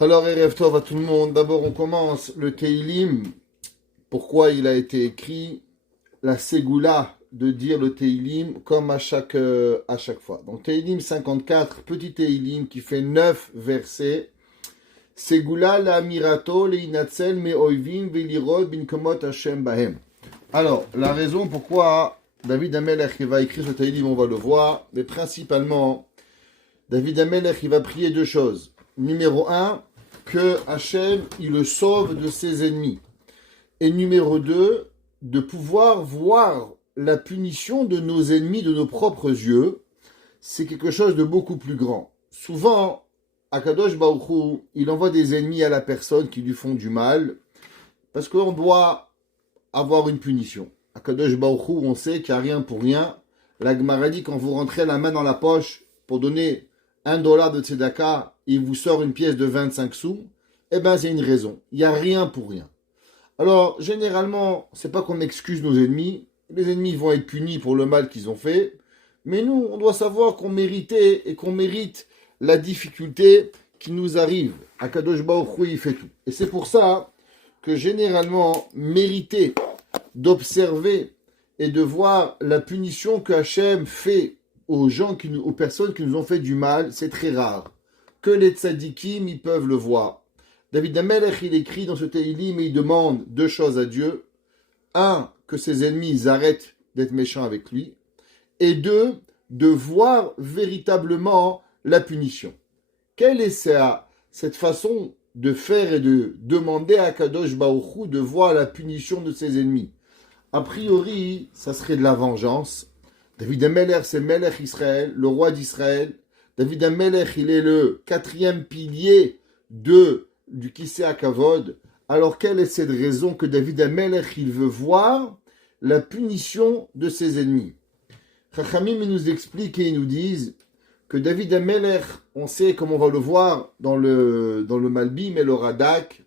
Alors, Erev Tov à tout le monde. D'abord, on commence le Teilim. Pourquoi il a été écrit la Ségoula de dire le Teilim comme à chaque fois. Donc, Teilim 54, petit Teilim qui fait 9 versets. Ségoula la mirato le inatzel me oivim velirod bin komot Hashem bahem. Alors, la raison pourquoi David Amelech va écrire ce Teilim, on va le voir. Mais principalement, David Amelech il va prier deux choses. Numéro 1, que Hachem, il le sauve de ses ennemis. Et numéro 2, de pouvoir voir la punition de nos ennemis de nos propres yeux. C'est quelque chose de beaucoup plus grand. Souvent, Akadosh Baruch Hu, il envoie des ennemis à la personne qui lui font du mal, parce qu'on doit avoir une punition. Akadosh Baruch Hu, on sait qu'il n'y a rien pour rien. La Gemara dit, quand vous rentrez la main dans la poche pour donner $1 de tzedaka, il vous sort une pièce de 25 sous, eh bien c'est une raison. Il n'y a rien pour rien. Alors, généralement, c'est pas qu'on excuse nos ennemis. Les ennemis vont être punis pour le mal qu'ils ont fait. Mais nous, on doit savoir qu'on méritait et qu'on mérite la difficulté qui nous arrive. Akadosh Baruch Hu, il fait tout. Et c'est pour ça que généralement, mériter d'observer et de voir la punition que Hachem fait aux personnes qui nous ont fait du mal, c'est très rare. Que les tzadikim, ils peuvent le voir. David Amelech, il écrit dans ce Teilim, et il demande deux choses à Dieu. Un, que ses ennemis, ils arrêtent d'être méchants avec lui. Et deux, de voir véritablement la punition. Quelle est cette façon de faire et de demander à Kadosh Baruch Hu de voir la punition de ses ennemis? A priori, ça serait de la vengeance. David Amelech, c'est Melech Israël, le roi d'Israël. David Amelech, il est le 4e pilier du Kisei HaKavod. Alors, quelle est cette raison que David Amelech, il veut voir la punition de ses ennemis? Chachamim nous expliquent et ils nous disent que David Amelech, on sait, comme on va le voir dans le Malbim et le Radak,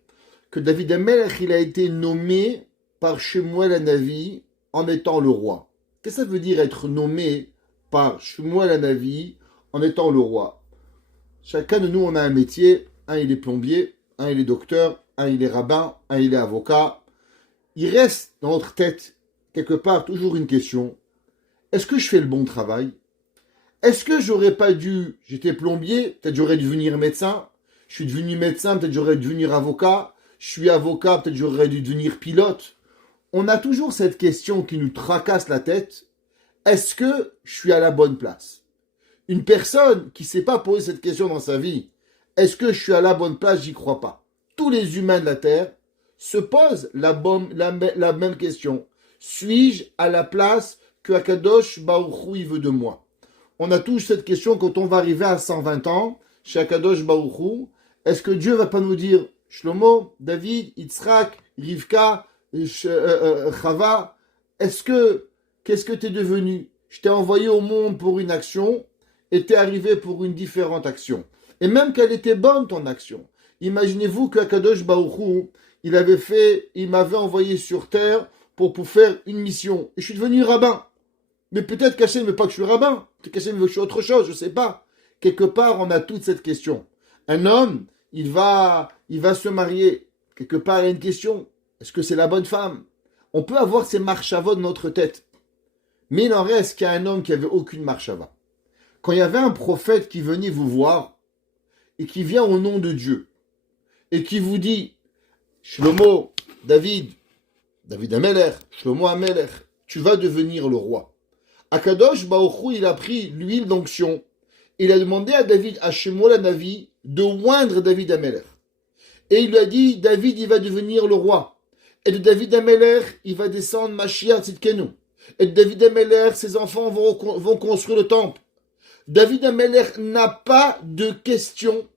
que David Amelech, il a été nommé par Shemuel Hanavi en étant le roi. Qu'est-ce que ça veut dire être nommé par Shemuel Hanavi en étant le roi? Chacun de nous, on a un métier. Un, il est plombier. Un, il est docteur. Un, il est rabbin. Un, il est avocat. Il reste dans notre tête, quelque part, toujours une question. Est-ce que je fais le bon travail? Est-ce que j'aurais pas dû... J'étais plombier, peut-être j'aurais dû devenir médecin. Je suis devenu médecin, peut-être j'aurais dû devenir avocat. Je suis avocat, peut-être j'aurais dû devenir pilote. On a toujours cette question qui nous tracasse la tête. Est-ce que je suis à la bonne place? Une personne qui ne s'est pas posé cette question dans sa vie, est-ce que je suis à la bonne place? J'y crois pas. Tous les humains de la Terre se posent la même question. Suis-je à la place que Akadosh Baruch Hu il veut de moi? On a tous cette question quand on va arriver à 120 ans chez Akadosh Baruch Hu. Est-ce que Dieu va pas nous dire Shlomo, David, Yitzhak, Rivka, Chava, qu'est-ce que tu es devenu? Je t'ai envoyé au monde pour une action et tu es arrivé pour une différente action. Et même qu'elle était bonne ton action. Imaginez-vous qu'Akadosh Baruch Hu, il m'avait envoyé sur terre pour faire une mission. Et je suis devenu rabbin. Mais peut-être qu'Hachem ne veut pas que je suis rabbin. Peut-être qu'Hachem veut que je suis autre chose, je ne sais pas. Quelque part, on a toute cette question. Un homme, il va se marier. Quelque part, il y a une question. Est-ce que c'est la bonne femme? On peut avoir ces marchavos dans notre tête. Mais il en reste qu'il y a un homme qui n'avait aucune marchava. Quand il y avait un prophète qui venait vous voir, et qui vient au nom de Dieu, et qui vous dit, Shlomo, David Amelech, Shlomo Amelech, tu vas devenir le roi. Akadosh Baruch Hu, il a pris l'huile d'onction. Il a demandé à Shemuel Hanavi de oindre David Amelech. Et il lui a dit, David, il va devenir le roi. Et de David Amelech, il va descendre Mashiach Tzidkenu. Et de David Amelech, ses enfants vont construire le temple. David Amelech n'a pas de question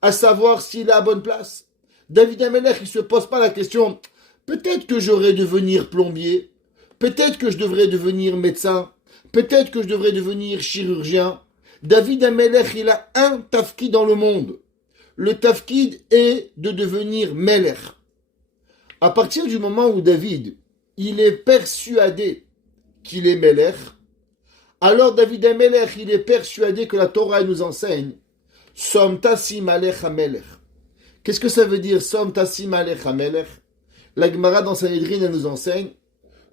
à savoir s'il est à la bonne place. David Amelech, il ne se pose pas la question, peut-être que j'aurais devenir plombier, peut-être que je devrais devenir médecin, peut-être que je devrais devenir chirurgien. David Amelech, il a un tafkid dans le monde. Le tafkid est de devenir Melech. À partir du moment où David, il est persuadé qu'il est Melech, alors David Amelech, il est persuadé que la Torah nous enseigne Som tasim alech hamelech, Qu'est-ce que ça veut dire Som tassim alech hamelech? La Gemara dans Sanhedrin, elle nous enseigne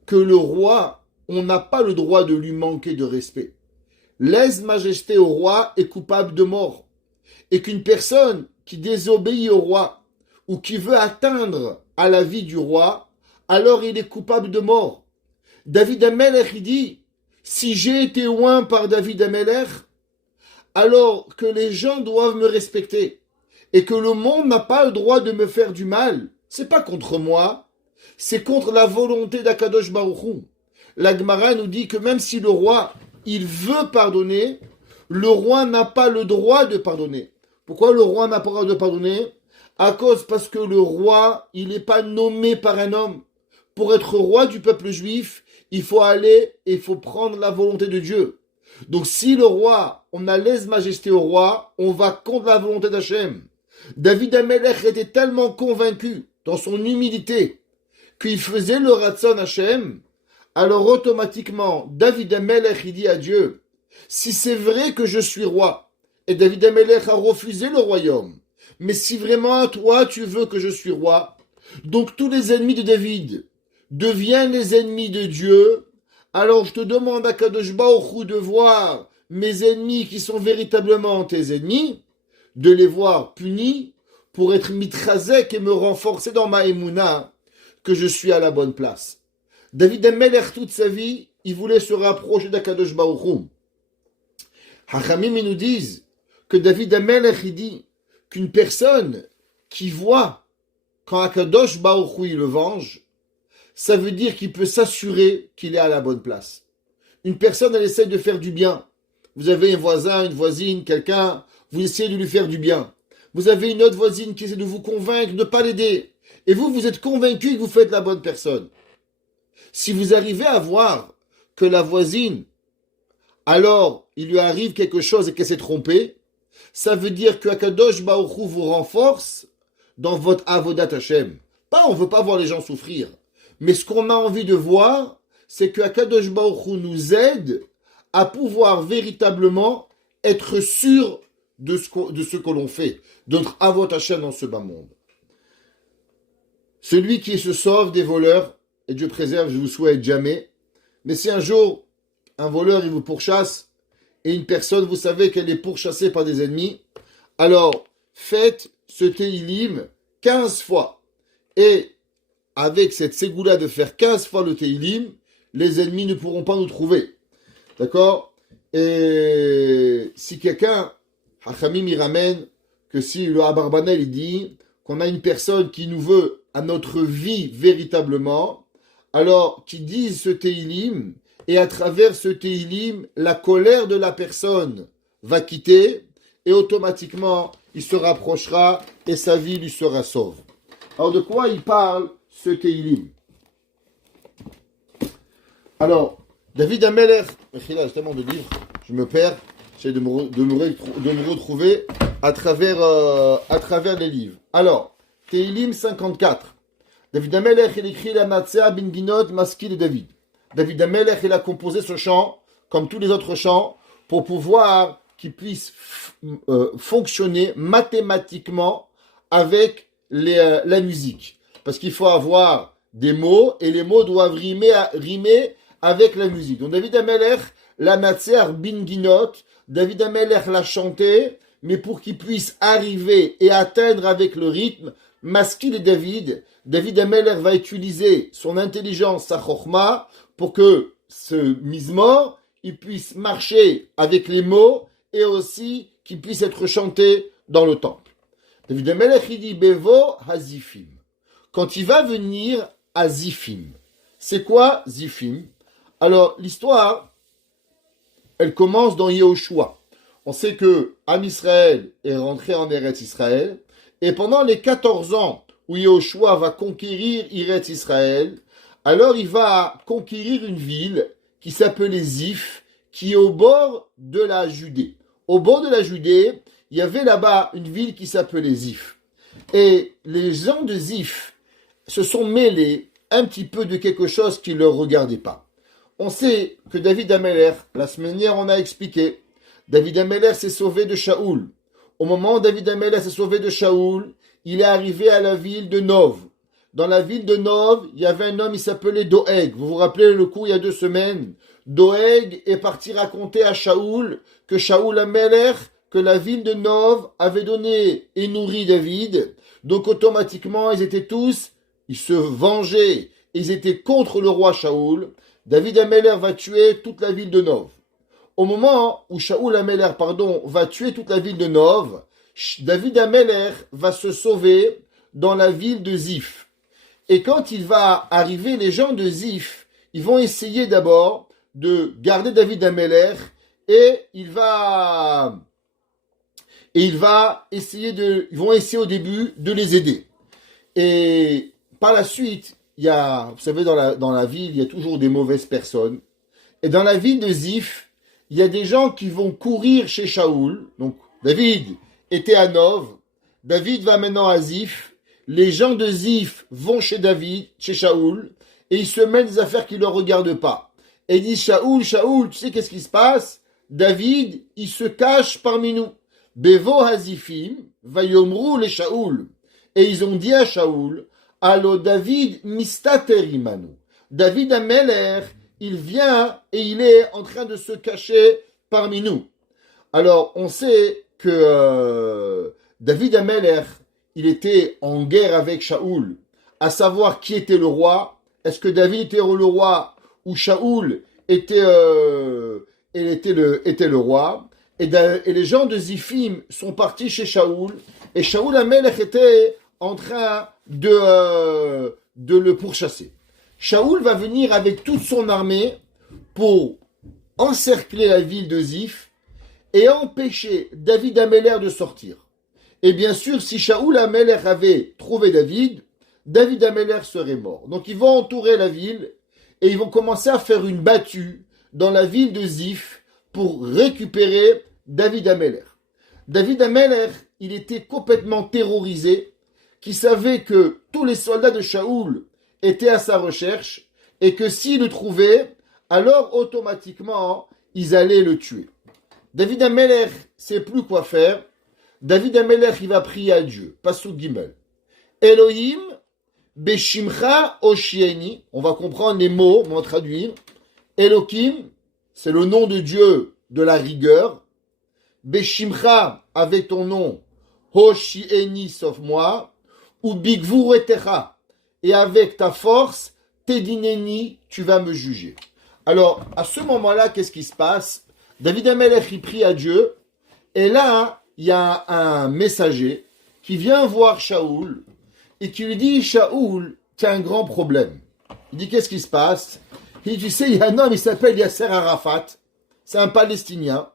que le roi, on n'a pas le droit de lui manquer de respect. Lèse-majesté au roi est coupable de mort. Et qu'une personne qui désobéit au roi ou qui veut atteindre à la vie du roi, alors il est coupable de mort. David Amelech, il dit, si j'ai été oint par David Amelech, alors que les gens doivent me respecter et que le monde n'a pas le droit de me faire du mal, c'est pas contre moi, c'est contre la volonté d'Akadosh Baruch Hu. La Gemara nous dit que même si le roi, il veut pardonner, le roi n'a pas le droit de pardonner. Pourquoi le roi n'a pas le droit de pardonner? Parce que le roi, il n'est pas nommé par un homme. Pour être roi du peuple juif, il faut aller et il faut prendre la volonté de Dieu. Donc si le roi, on a lèse-majesté au roi, on va contre la volonté d'Hachem. David Amelech était tellement convaincu dans son humilité qu'il faisait le Ratzon Hachem, alors automatiquement, David Amelech, il dit à Dieu, si c'est vrai que je suis roi, et David Amelech a refusé le royaume, mais si vraiment toi tu veux que je suis roi, donc tous les ennemis de David deviennent les ennemis de Dieu, alors je te demande à Kadosh Baruch Hu de voir mes ennemis qui sont véritablement tes ennemis, de les voir punis pour être mitrazek et me renforcer dans ma émouna que je suis à la bonne place. David Amelech toute sa vie, il voulait se rapprocher d'Akadosh Baruch Hu. Hachamim ils nous disent que David Amelech il dit qu'une personne qui voit quand Akadosh Baruch Hu il le venge, ça veut dire qu'il peut s'assurer qu'il est à la bonne place. Une personne elle essaie de faire du bien. Vous avez un voisin, une voisine, quelqu'un, vous essayez de lui faire du bien. Vous avez une autre voisine qui essaie de vous convaincre de ne pas l'aider. Et vous, vous êtes convaincu que vous faites la bonne personne. Si vous arrivez à voir que la voisine, alors, il lui arrive quelque chose et qu'elle s'est trompée, ça veut dire que Akadosh Baruch Hu vous renforce dans votre avodat Hashem. Pas, on veut pas voir les gens souffrir. Mais ce qu'on a envie de voir, c'est que Akadosh Baruch Hu nous aide à pouvoir véritablement être sûr de ce que l'on fait, de notre avodat Hashem dans ce bas monde. Celui qui se sauve des voleurs, et Dieu préserve, je vous souhaite jamais, mais si un jour, un voleur, il vous pourchasse, et une personne, vous savez qu'elle est pourchassée par des ennemis, alors faites ce Teilim 15 fois. Et avec cette ségoula de faire 15 fois le Teilim, les ennemis ne pourront pas nous trouver. D'accord? Et si quelqu'un, Hachamim il ramène que si le Abarbanel il dit qu'on a une personne qui nous veut à notre vie véritablement, alors qu'ils disent ce Teilim, et à travers ce Teilim, la colère de la personne va quitter, et automatiquement, il se rapprochera, et sa vie lui sera sauve. Alors, de quoi il parle, ce Teilim? Alors, David Amelech, j'ai tellement de livres, je me perds, j'essaie de me retrouver à travers les livres. Alors, Teilim 54. David Amelech, il écrit la Matzah bin Ginot Maski de David. David Amelech, il a composé ce chant, comme tous les autres chants, pour pouvoir qu'il puisse fonctionner mathématiquement avec la musique. Parce qu'il faut avoir des mots, et les mots doivent rimer avec la musique. Donc David Amelech, la Matzah bin Ginot, David Amelech l'a chanté, mais pour qu'il puisse arriver et atteindre avec le rythme, Maskil et David Amelech va utiliser son intelligence, sa chorma, pour que ce mismor, il puisse marcher avec les mots et aussi qu'il puisse être chanté dans le temple. David Amelech, il dit Bevo Hazifim. Quand il va venir à Zifim. C'est quoi Zifim? Alors, l'histoire, elle commence dans Yehoshua. On sait que Am Israël est rentré en Eretz Israël, et pendant les 14 ans où Yehoshua va conquérir Eretz Israël, alors il va conquérir une ville qui s'appelait Ziph, qui est au bord de la Judée. Au bord de la Judée, il y avait là-bas une ville qui s'appelait Ziph. Et les gens de Ziph se sont mêlés un petit peu de quelque chose qui ne leur regardait pas. On sait que David Amelech, la semaine dernière on a expliqué, David Amelech s'est sauvé de Shaoul. Au moment où David Amelech s'est sauvé de Shaoul, il est arrivé à la ville de Nov. Dans la ville de Nov, il y avait un homme, il s'appelait Doeg. Vous vous rappelez le coup il y a 2 semaines? Doeg est parti raconter à Shaoul que Shaoul Amelech, que la ville de Nov avait donné et nourri David. Donc automatiquement, ils se vengeaient. Ils étaient contre le roi Shaoul. David Amelech va tuer toute la ville de Nov. Au moment où Shaoul Amelech, va tuer toute la ville de Nov, David Amelech va se sauver dans la ville de Ziph. Et quand il va arriver, les gens de Ziph, ils vont essayer d'abord de garder David Amelech et ils vont essayer au début de les aider. Et par la suite, vous savez, dans la ville, il y a toujours des mauvaises personnes. Et dans la ville de Ziph, il y a des gens qui vont courir chez Shaoul. Donc, David était à Nov. David va maintenant à Ziph. Les gens de Ziph vont chez Shaoul, et ils se mettent des affaires qui ne leur regardent pas. Et ils disent, Shaoul, tu sais qu'est-ce qui se passe? David, il se cache parmi nous. Bevo hazifim, vayomru les Shaoul. Et ils ont dit à Shaoul, allo David mistaterimanu. David Amelech, il vient et il est en train de se cacher parmi nous. Alors, on sait que David Amelech, il était en guerre avec Shaoul, à savoir qui était le roi. Est-ce que David était le roi ou Shaoul était le roi? Et les gens de Ziphim sont partis chez Shaoul, et Shaoul Amelech était en train de le pourchasser. Shaoul va venir avec toute son armée pour encercler la ville de Ziph et empêcher David Amelech de sortir. Et bien sûr, si Shaoul Amelech avait trouvé David Amelech serait mort. Donc ils vont entourer la ville et ils vont commencer à faire une battue dans la ville de Ziph pour récupérer David Amelech. David Amelech, il était complètement terrorisé, qui savait que tous les soldats de Shaoul étaient à sa recherche et que s'ils le trouvaient, alors automatiquement, ils allaient le tuer. David Amelech sait plus quoi faire. David Amelech, il va prier à Dieu. Pasuk Gimel. Elohim, Beshimcha Oshieni. On va comprendre les mots, on va traduire. Elohim, c'est le nom de Dieu de la rigueur. Beshimcha, avec ton nom. Oshieni, sauf moi. Ou Bigvuretecha. Et avec ta force, Tedineni, tu vas me juger. Alors, à ce moment-là, qu'est-ce qui se passe? David Amelech, il prie à Dieu. Et là, il y a un messager qui vient voir Shaoul et qui lui dit, Shaoul, tu as un grand problème. Il dit, qu'est-ce qui se passe? Il dit, tu sais, il y a un homme, il s'appelle Yasser Arafat. C'est un Palestinien.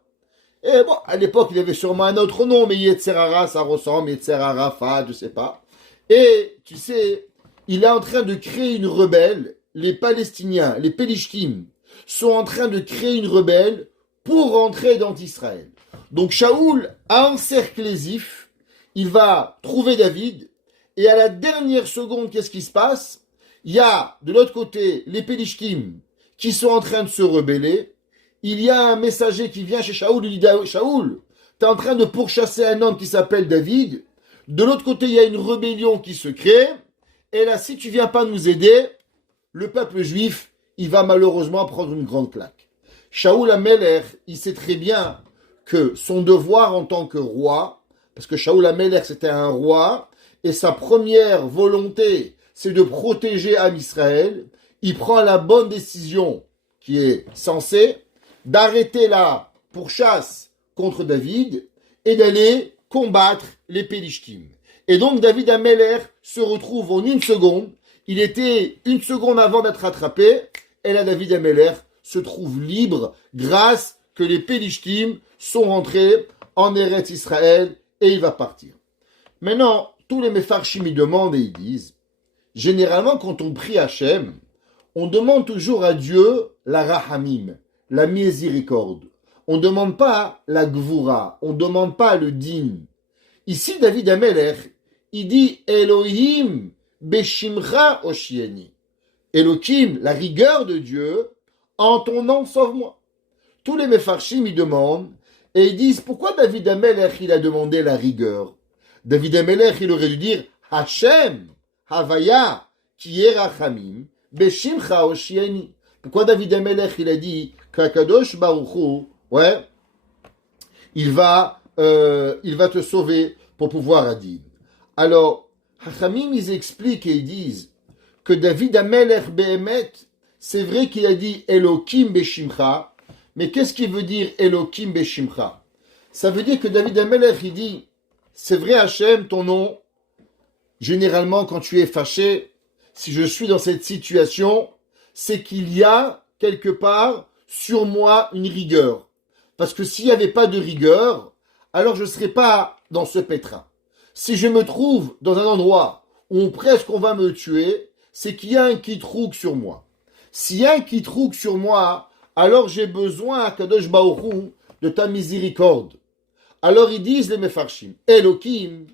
Et bon, à l'époque, il avait sûrement un autre nom, mais Yetzer Hara, ça ressemble, Yetzer Arafat, je sais pas. Et, tu sais, il est en train de créer une rebelle. Les Palestiniens, les Pelishtim, sont en train de créer une rebelle pour rentrer dans Israël. Donc Shaoul a encerclé Ziph, il va trouver David, et à la dernière seconde, qu'est-ce qui se passe? Il y a de l'autre côté les Pelishtim qui sont en train de se rebeller. Il y a un messager qui vient chez Shaoul, il dit, Shaoul, tu es en train de pourchasser un homme qui s'appelle David. De l'autre côté, il y a une rébellion qui se crée. Et là, si tu viens pas nous aider, le peuple juif, il va malheureusement prendre une grande claque. Shaoul Amelech, il sait très bien que son devoir en tant que roi, parce que Shaoul Amelech c'était un roi, et sa première volonté, c'est de protéger Am Israël, il prend la bonne décision qui est censée d'arrêter la pourchasse contre David et d'aller combattre les Pelishtim. Et donc David Amelech se retrouve en une seconde, il était une seconde avant d'être attrapé, et là David Amelech se trouve libre grâce que les Pelishtim sont rentrés en Eretz Israël et il va partir. Maintenant, tous les Mefarshim ils demandent et ils disent, généralement quand on prie Hachem, on demande toujours à Dieu la Rahamim, la miséricorde. On ne demande pas la Gvura, on ne demande pas le din. Ici, David Amelech, il dit Elohim Beshimcha Oshieni. Elohim, la rigueur de Dieu, en ton nom, sauve-moi. Tous les Mefarshim, ils demandent, et ils disent, pourquoi David Amelech, il a demandé la rigueur? David Amelech, il aurait dû dire Hashem, Havaya, qui est Rachamim, Beshimcha Oshieni. Pourquoi David Amelech, il a dit qu'Akadosh Baruch Hu, ouais, il va te sauver pour pouvoir Adin. Alors, Hachamim, ils expliquent et ils disent que David Amelech Behemet, c'est vrai qu'il a dit Elokim Beshimcha, mais qu'est-ce qu'il veut dire Elokim Beshimcha? Ça veut dire que David Amelech, il dit, c'est vrai Hachem, ton nom, généralement quand tu es fâché, si je suis dans cette situation, c'est qu'il y a quelque part sur moi une rigueur. Parce que s'il n'y avait pas de rigueur, alors je ne serais pas dans ce pétrin. Si je me trouve dans un endroit où presque on va me tuer, c'est qu'il y a un kitrouk sur moi. S'il y a un kitrouk sur moi, alors j'ai besoin, à Kadosh Baruch Hu, de ta miséricorde. Alors ils disent les Mefarshim, Elokim,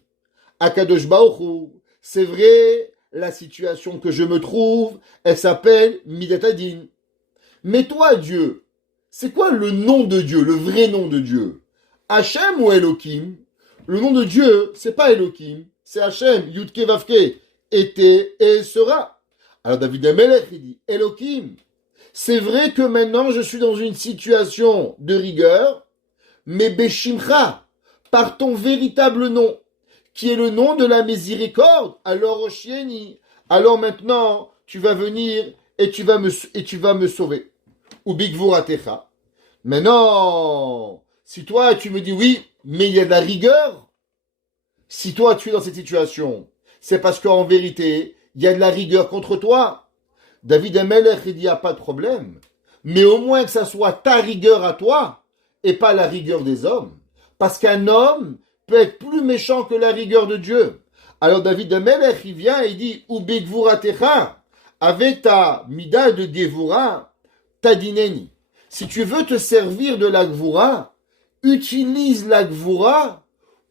Akadosh Baruch Hu, c'est vrai, la situation que je me trouve, elle s'appelle Midatadin. Mais toi, Dieu, c'est quoi le nom de Dieu, le vrai nom de Dieu? Hachem ou Elokim? Le nom de Dieu, c'est pas Elokim, c'est Hachem, Yudke Vavke, était et sera. Alors David Amelech, il dit, Elokim, c'est vrai que maintenant je suis dans une situation de rigueur, mais Beshimcha, par ton véritable nom, qui est le nom de la miséricorde, alors Oshieni, alors maintenant tu vas venir et tu vas me sauver. Ou Bigvuratecha. Maintenant, si toi tu me dis oui, mais il y a de la rigueur, si toi tu es dans cette situation, c'est parce qu'en vérité, il y a de la rigueur contre toi. David Amelech, il dit, il n'y a pas de problème, mais au moins que ça soit ta rigueur à toi, et pas la rigueur des hommes. Parce qu'un homme peut être plus méchant que la rigueur de Dieu. Alors David Amelech, il vient et il dit, Ubik Vuratecha, avec ta mida de Gevura, ta dineni. Si tu veux te servir de la Gvura, utilise la Gvura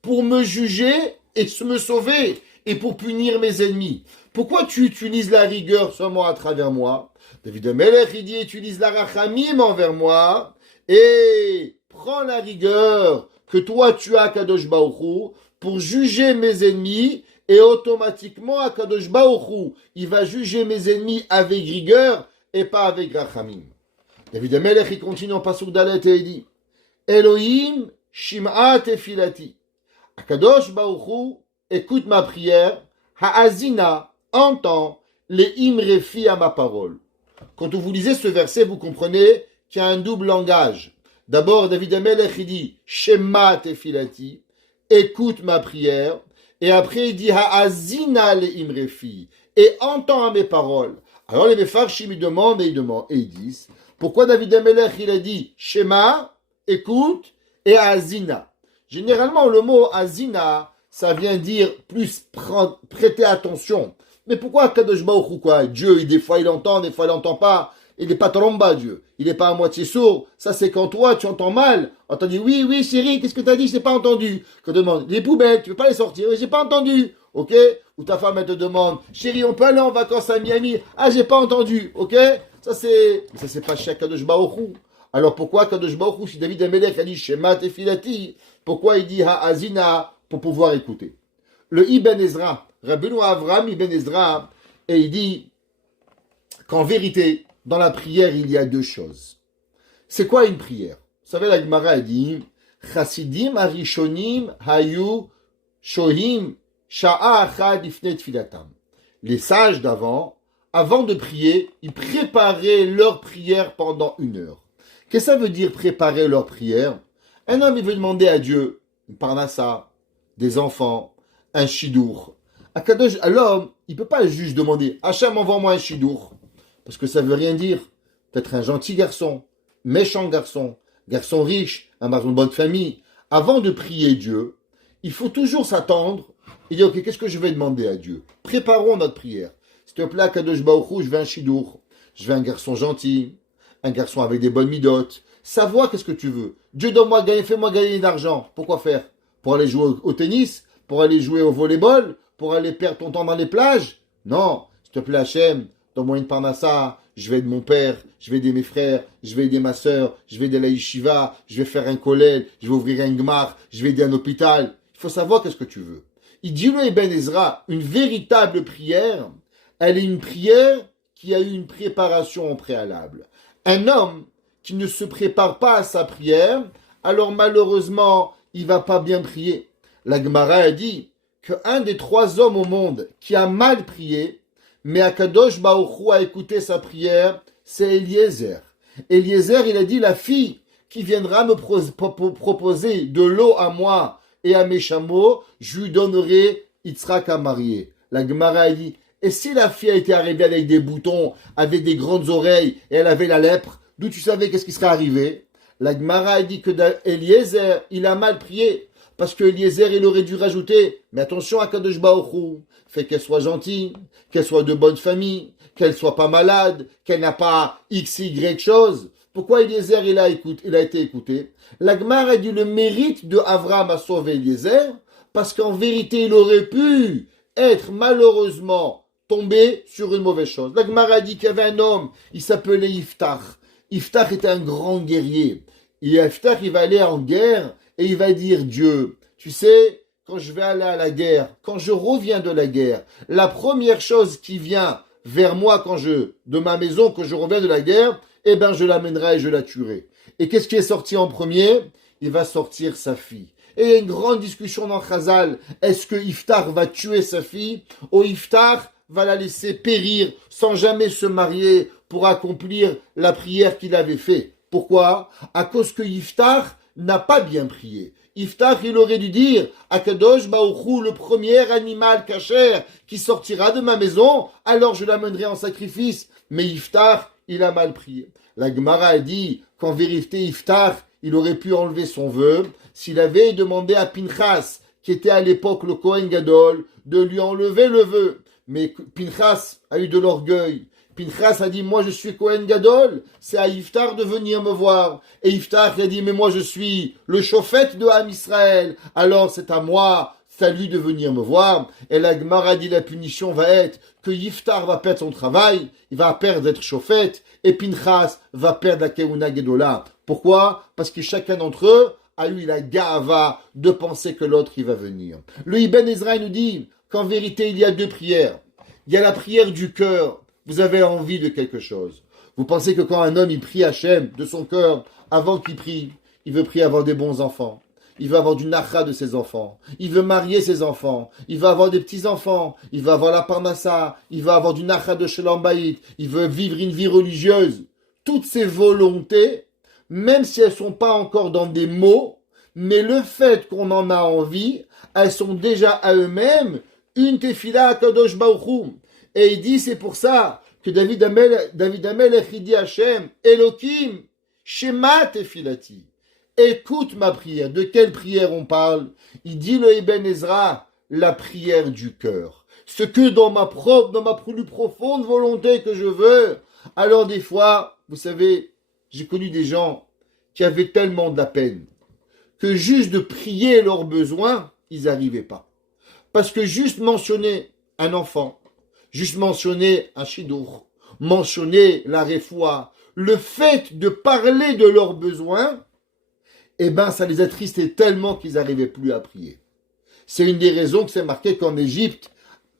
pour me juger et me sauver, et pour punir mes ennemis. Pourquoi tu utilises la rigueur seulement à travers moi? David Amelech, il dit, utilise la rachamim envers moi, et prends la rigueur que toi tu as, Kadosh Baruch Hu, pour juger mes ennemis, et automatiquement, Kadosh Baruch Hu, il va juger mes ennemis avec rigueur, et pas avec rachamim. David Amelech, il continue en Pasuk Dalet et il dit, Elohim Shim'a Tefilati. Kadosh Baruch Hu, écoute ma prière, Ha'azina, entends, les imrefi à ma parole. Quand vous lisez ce verset, vous comprenez qu'il y a un double langage. D'abord, David Amelech, il dit, Shema tefilati, écoute ma prière, et après il dit, Ha'azina les imrefi, et entends à mes paroles. Alors les Mefarshim, ils demandent, et ils disent, pourquoi David Amelech, il a dit, Shema, écoute, et Ha'azina. Généralement, le mot Azina, ça vient dire plus prêter attention. Mais pourquoi Kadosh Baruch Hu, quoi? Dieu, des fois il entend, des fois il n'entend pas. Il n'est pas tromba, Dieu. Il n'est pas à moitié sourd. Ça, c'est quand toi, tu entends mal. On t'a dit, oui, oui, chérie, qu'est-ce que t'as dit? Je n'ai pas entendu. Quand tu demandes, les poubelles, tu veux pas les sortir? Oui, j'ai pas entendu. Ok? Ou ta femme, elle te demande, chérie, on peut aller en vacances à Miami? Ah, j'ai pas entendu. Ok? Ça, c'est pas chez Kadosh Baruch Hu. Alors pourquoi Kadosh Baruch Hu, si David Amelech a dit Shema Tefilati, pourquoi il dit Ha'azina pour pouvoir écouter? Le Ibn Ezra, Rabbeinu Avram Ibn Ezra, et il dit qu'en vérité, dans la prière, il y a deux choses. C'est quoi une prière? Vous savez, la Gemara dit Chassidim Arishonim Hayu Shohim Sha'a Achad Ifne Tfilatam. Les sages d'avant, avant de prier, ils préparaient leur prière pendant 1 heure. Qu'est-ce que ça veut dire préparer leur prière? Un homme, il veut demander à Dieu une parnassa, des enfants, un chidour. À l'homme, il ne peut pas juste demander Hachem, envoie-moi un chidour. Parce que ça ne veut rien dire. Peut-être un gentil garçon, méchant garçon, garçon riche, un garçon de bonne famille. Avant de prier Dieu, il faut toujours s'attendre et dire ok, qu'est-ce que je vais demander à Dieu? Préparons notre prière. S'il te plaît, Kadosh Baruch Hu, je veux un chidour. Je veux un garçon gentil. Un garçon avec des bonnes midotes. Savoir qu'est-ce que tu veux. Dieu, donne-moi gagner, fais-moi gagner d'argent. Pourquoi faire? Pour aller jouer au tennis? Pour aller jouer au volleyball? Pour aller perdre ton temps dans les plages? Non. S'il te plaît, Hachem, donne-moi une parnassa. Je vais aider mon père, je vais aider mes frères, je vais aider ma soeur, je vais aider la yeshiva, je vais faire un kollel, je vais ouvrir un gmar, je vais aider un hôpital. Il faut savoir qu'est-ce que tu veux. Il dit le Ibn Ezra, une véritable prière, elle est une prière qui a eu une préparation en préalable. Un homme qui ne se prépare pas à sa prière, alors malheureusement, il va pas bien prier. La Gemara a dit qu'un des 3 hommes au monde qui a mal prié, mais Akadosh Baruch Hu a écouté sa prière, c'est Eliezer. Eliezer, il a dit, la fille qui viendra me proposer de l'eau à moi et à mes chameaux, je lui donnerai Yitzhak à marier. La Gemara a dit, et si la fille a été arrivée avec des boutons, avec des grandes oreilles, et elle avait la lèpre, d'où tu savais qu'est-ce qui serait arrivé? La Gemara a dit que Eliezer, il a mal prié. Parce que Eliezer, il aurait dû rajouter, mais attention à Kadosh Baruch Hu, fait qu'elle soit gentille, qu'elle soit de bonne famille, qu'elle soit pas malade, qu'elle n'a pas X, Y chose. Pourquoi Eliezer, il a été écouté? La Gemara a dit le mérite de Avraham a sauvé Eliezer, parce qu'en vérité, il aurait pu être malheureusement tombé sur une mauvaise chose. La Gemara a dit qu'il y avait un homme, il s'appelait Iftach. Iftach était un grand guerrier. Et Iftach, il va aller en guerre et il va dire, Dieu, tu sais, quand je vais aller à la guerre, quand je reviens de la guerre, la première chose qui vient vers moi de ma maison, quand je reviens de la guerre, eh ben, je l'amènerai et je la tuerai. Et qu'est-ce qui est sorti en premier? Il va sortir sa fille. Et il y a une grande discussion dans Chazal. Est-ce que Iftar va tuer sa fille ou Iftar va la laisser périr sans jamais se marier pour accomplir la prière qu'il avait faite? Pourquoi? À cause que Iftar n'a pas bien prié. Iftar, il aurait dû dire Akadosh Baruch Hu, le premier animal kasher qui sortira de ma maison, alors je l'amènerai en sacrifice. Mais Iftar, il a mal prié. La Gemara a dit qu'en vérité, Iftar, il aurait pu enlever son vœu s'il avait demandé à Pinchas, qui était à l'époque le Kohen Gadol, de lui enlever le vœu. Mais Pinchas a eu de l'orgueil. Pinchas a dit, moi je suis Kohen Gadol, c'est à Iftar de venir me voir. Et Iftar a dit, mais moi je suis le chauffette de Ham Israël, alors c'est à moi, c'est à lui de venir me voir. Et la Gemara dit, la punition va être que Iftar va perdre son travail, il va perdre d'être chauffette, et Pinchas va perdre la Keuna Gedola. Pourquoi? Parce que chacun d'entre eux a eu la gava de penser que l'autre il va venir. Le Ibn Ezra nous dit qu'en vérité il y a 2 prières. Il y a la prière du cœur. Vous avez envie de quelque chose. Vous pensez que quand un homme il prie Hachem de son cœur, avant qu'il prie, il veut prier avoir des bons enfants. Il veut avoir du nacha de ses enfants. Il veut marier ses enfants. Il veut avoir des petits-enfants. Il veut avoir la parnassa. Il veut avoir du nacha de Shalom Bayit. Il veut vivre une vie religieuse. Toutes ces volontés, même si elles ne sont pas encore dans des mots, mais le fait qu'on en a envie, elles sont déjà à eux-mêmes une tefila à Kadosh Baruch Hu. Et il dit, c'est pour ça que David Amelech, il dit Hachem, Elohim, Shema tefilati. Écoute ma prière. De quelle prière on parle? Il dit le Ibn Ezra, la prière du cœur. Ce que dans ma plus profonde volonté que je veux. Alors des fois, vous savez, j'ai connu des gens qui avaient tellement de la peine que juste de prier leurs besoins, ils n'arrivaient pas. Parce que juste mentionner un enfant, juste mentionner un chidour, mentionner la refoua, le fait de parler de leurs besoins, eh ben, ça les attristait tellement qu'ils n'arrivaient plus à prier. C'est une des raisons que c'est marqué qu'en Égypte,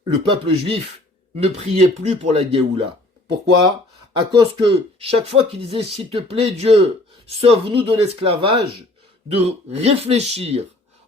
le peuple juif ne priait plus pour la Géoula. Pourquoi? À cause que chaque fois qu'il disait, s'il te plaît Dieu, sauve-nous de l'esclavage, de réfléchir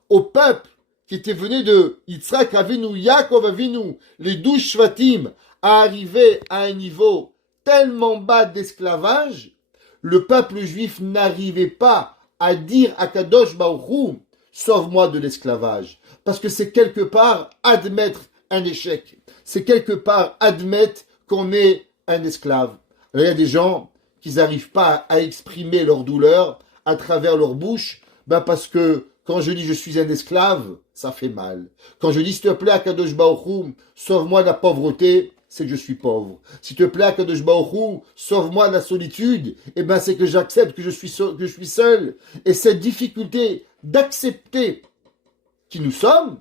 au peuple qui était venu de Yitzhak Avinu, Yaakov Avinu, les 12 Shvatim, à arriver à un niveau tellement bas d'esclavage, le peuple juif n'arrivait pas à dire à Kadosh Baruch Hu, sauve-moi de l'esclavage. Parce que c'est quelque part admettre un échec. C'est quelque part admettre qu'on est un esclave. Alors, il y a des gens qui n'arrivent pas à exprimer leur douleur à travers leur bouche, parce que quand je dis je suis un esclave, ça fait mal. Quand je dis s'il te plaît Akadosh Baruch Hu, sauve-moi de la pauvreté, c'est que je suis pauvre. S'il te plaît Akadosh Baruch Hu, sauve-moi de la solitude, c'est que j'accepte que je suis seul. Et cette difficulté d'accepter qui nous sommes,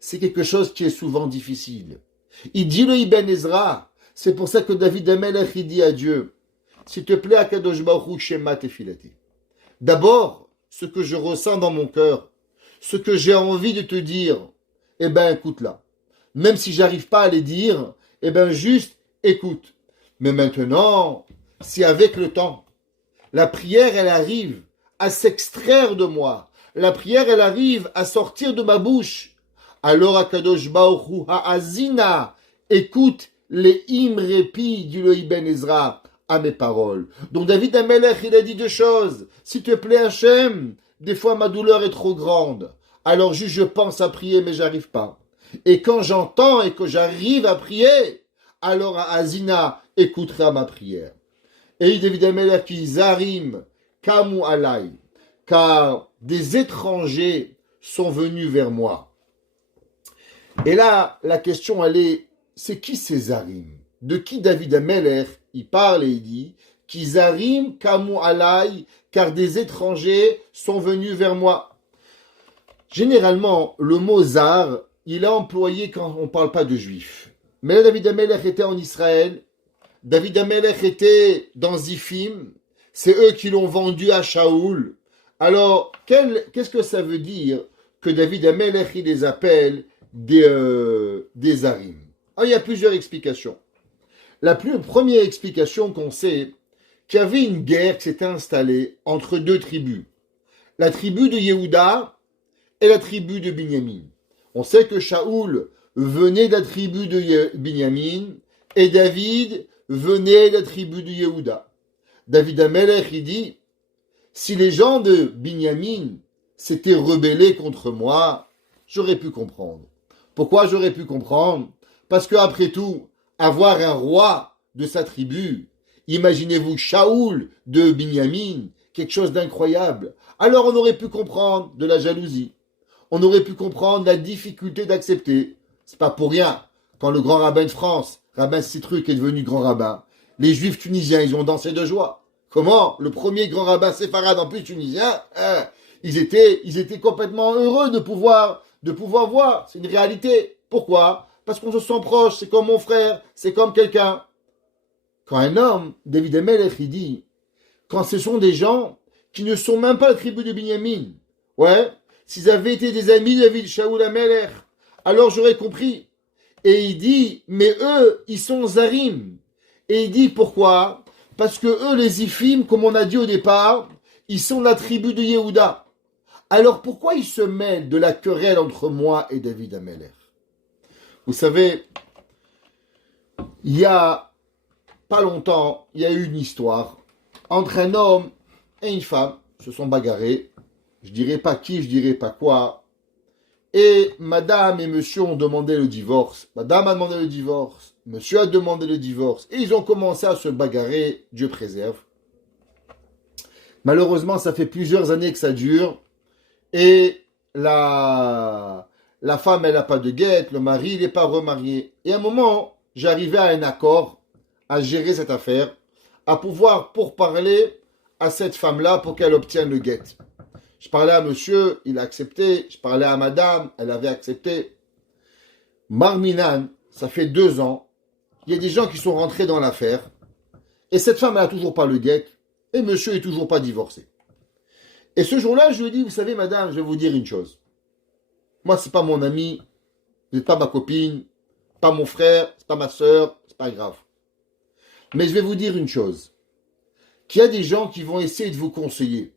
c'est quelque chose qui est souvent difficile. Il dit le Ibn Ezra, c'est pour ça que David Amelech il dit à Dieu, s'il te plaît Akadosh Baruch Hu, Shema tefilati. D'abord, ce que je ressens dans mon cœur, ce que j'ai envie de te dire, eh ben écoute-la. Même si j'arrive pas à les dire, eh ben juste écoute. Mais maintenant, si avec le temps, la prière, elle arrive à s'extraire de moi, la prière, elle arrive à sortir de ma bouche, alors Akadosh Baruch Hu Ha'azina, écoute les imrépi du le Ibn Ezra à mes paroles. Donc David Amelech, il a dit deux choses. S'il te plaît Hachem, des fois ma douleur est trop grande. Alors juste je pense à prier mais j'arrive pas. Et quand j'entends et que j'arrive à prier, alors Azina écoutera ma prière. Et David Amelech qui zarim kamu alay, car des étrangers sont venus vers moi. Et là, la question elle est, c'est qui ces zarim? De qui David Amelech il parle et il dit Kizarim kamu alay, car des étrangers sont venus vers moi. Généralement, le mot zar, il est employé quand on ne parle pas de juifs. Mais là, David Amelech était en Israël. David Amelech était dans Zifim. C'est eux qui l'ont vendu à Shaoul. Alors, qu'est-ce que ça veut dire que David Amelech, il les appelle des zarim? Il y a plusieurs explications. La première explication qu'on sait, qu'il y avait une guerre qui s'était installée entre deux tribus. La tribu de Yehuda et la tribu de Binyamin. On sait que Shaoul venait de la tribu de Binyamin et David venait de la tribu de Yehuda. David Amelech, il dit, si les gens de Binyamin s'étaient rebellés contre moi, j'aurais pu comprendre. Pourquoi j'aurais pu comprendre? Parce que après tout, avoir un roi de sa tribu, imaginez-vous Shaoul de Binyamin, quelque chose d'incroyable. Alors on aurait pu comprendre de la jalousie. On aurait pu comprendre la difficulté d'accepter. C'est pas pour rien. Quand le grand rabbin de France, rabbin Citruc, est devenu grand rabbin, les juifs tunisiens, ils ont dansé de joie. Comment? Le premier grand rabbin séfarade en plus tunisien, ils étaient complètement heureux de pouvoir voir. C'est une réalité. Pourquoi? Parce qu'on se sent proche, c'est comme mon frère, c'est comme quelqu'un. Quand un homme, David Amelech, il dit, quand ce sont des gens qui ne sont même pas la tribu de Binyamin, ouais, s'ils avaient été des amis de David Shaoul Amelech, alors j'aurais compris. Et il dit, mais eux, ils sont zarim. Et il dit, pourquoi? Parce que eux, les Zifim, comme on a dit au départ, ils sont la tribu de Yehuda. Alors pourquoi ils se mêlent de la querelle entre moi et David Amelech? Vous savez, il y a pas longtemps, il y a eu une histoire entre un homme et une femme. Ils se sont bagarrés. Je dirais pas qui, je dirais pas quoi. Et madame et monsieur ont demandé le divorce. Madame a demandé le divorce. Monsieur a demandé le divorce. Et ils ont commencé à se bagarrer. Dieu préserve. Malheureusement, ça fait plusieurs années que ça dure. Et la femme, elle n'a pas de guette. Le mari, il n'est pas remarié. Et à un moment, j'arrivais à un accord, à gérer cette affaire, à pouvoir pourparler à cette femme-là pour qu'elle obtienne le guette. Je parlais à monsieur, il a accepté. Je parlais à madame, elle avait accepté. Marminan, ça fait 2 ans. Il y a des gens qui sont rentrés dans l'affaire. Et cette femme, elle n'a toujours pas le guette. Et monsieur est toujours pas divorcé. Et ce jour-là, je lui ai dit, vous savez, madame, je vais vous dire une chose. Moi, c'est pas mon ami, vous n'êtes pas ma copine, pas mon frère, c'est pas ma soeur, c'est pas grave. Mais je vais vous dire une chose. Qu'il y a des gens qui vont essayer de vous conseiller.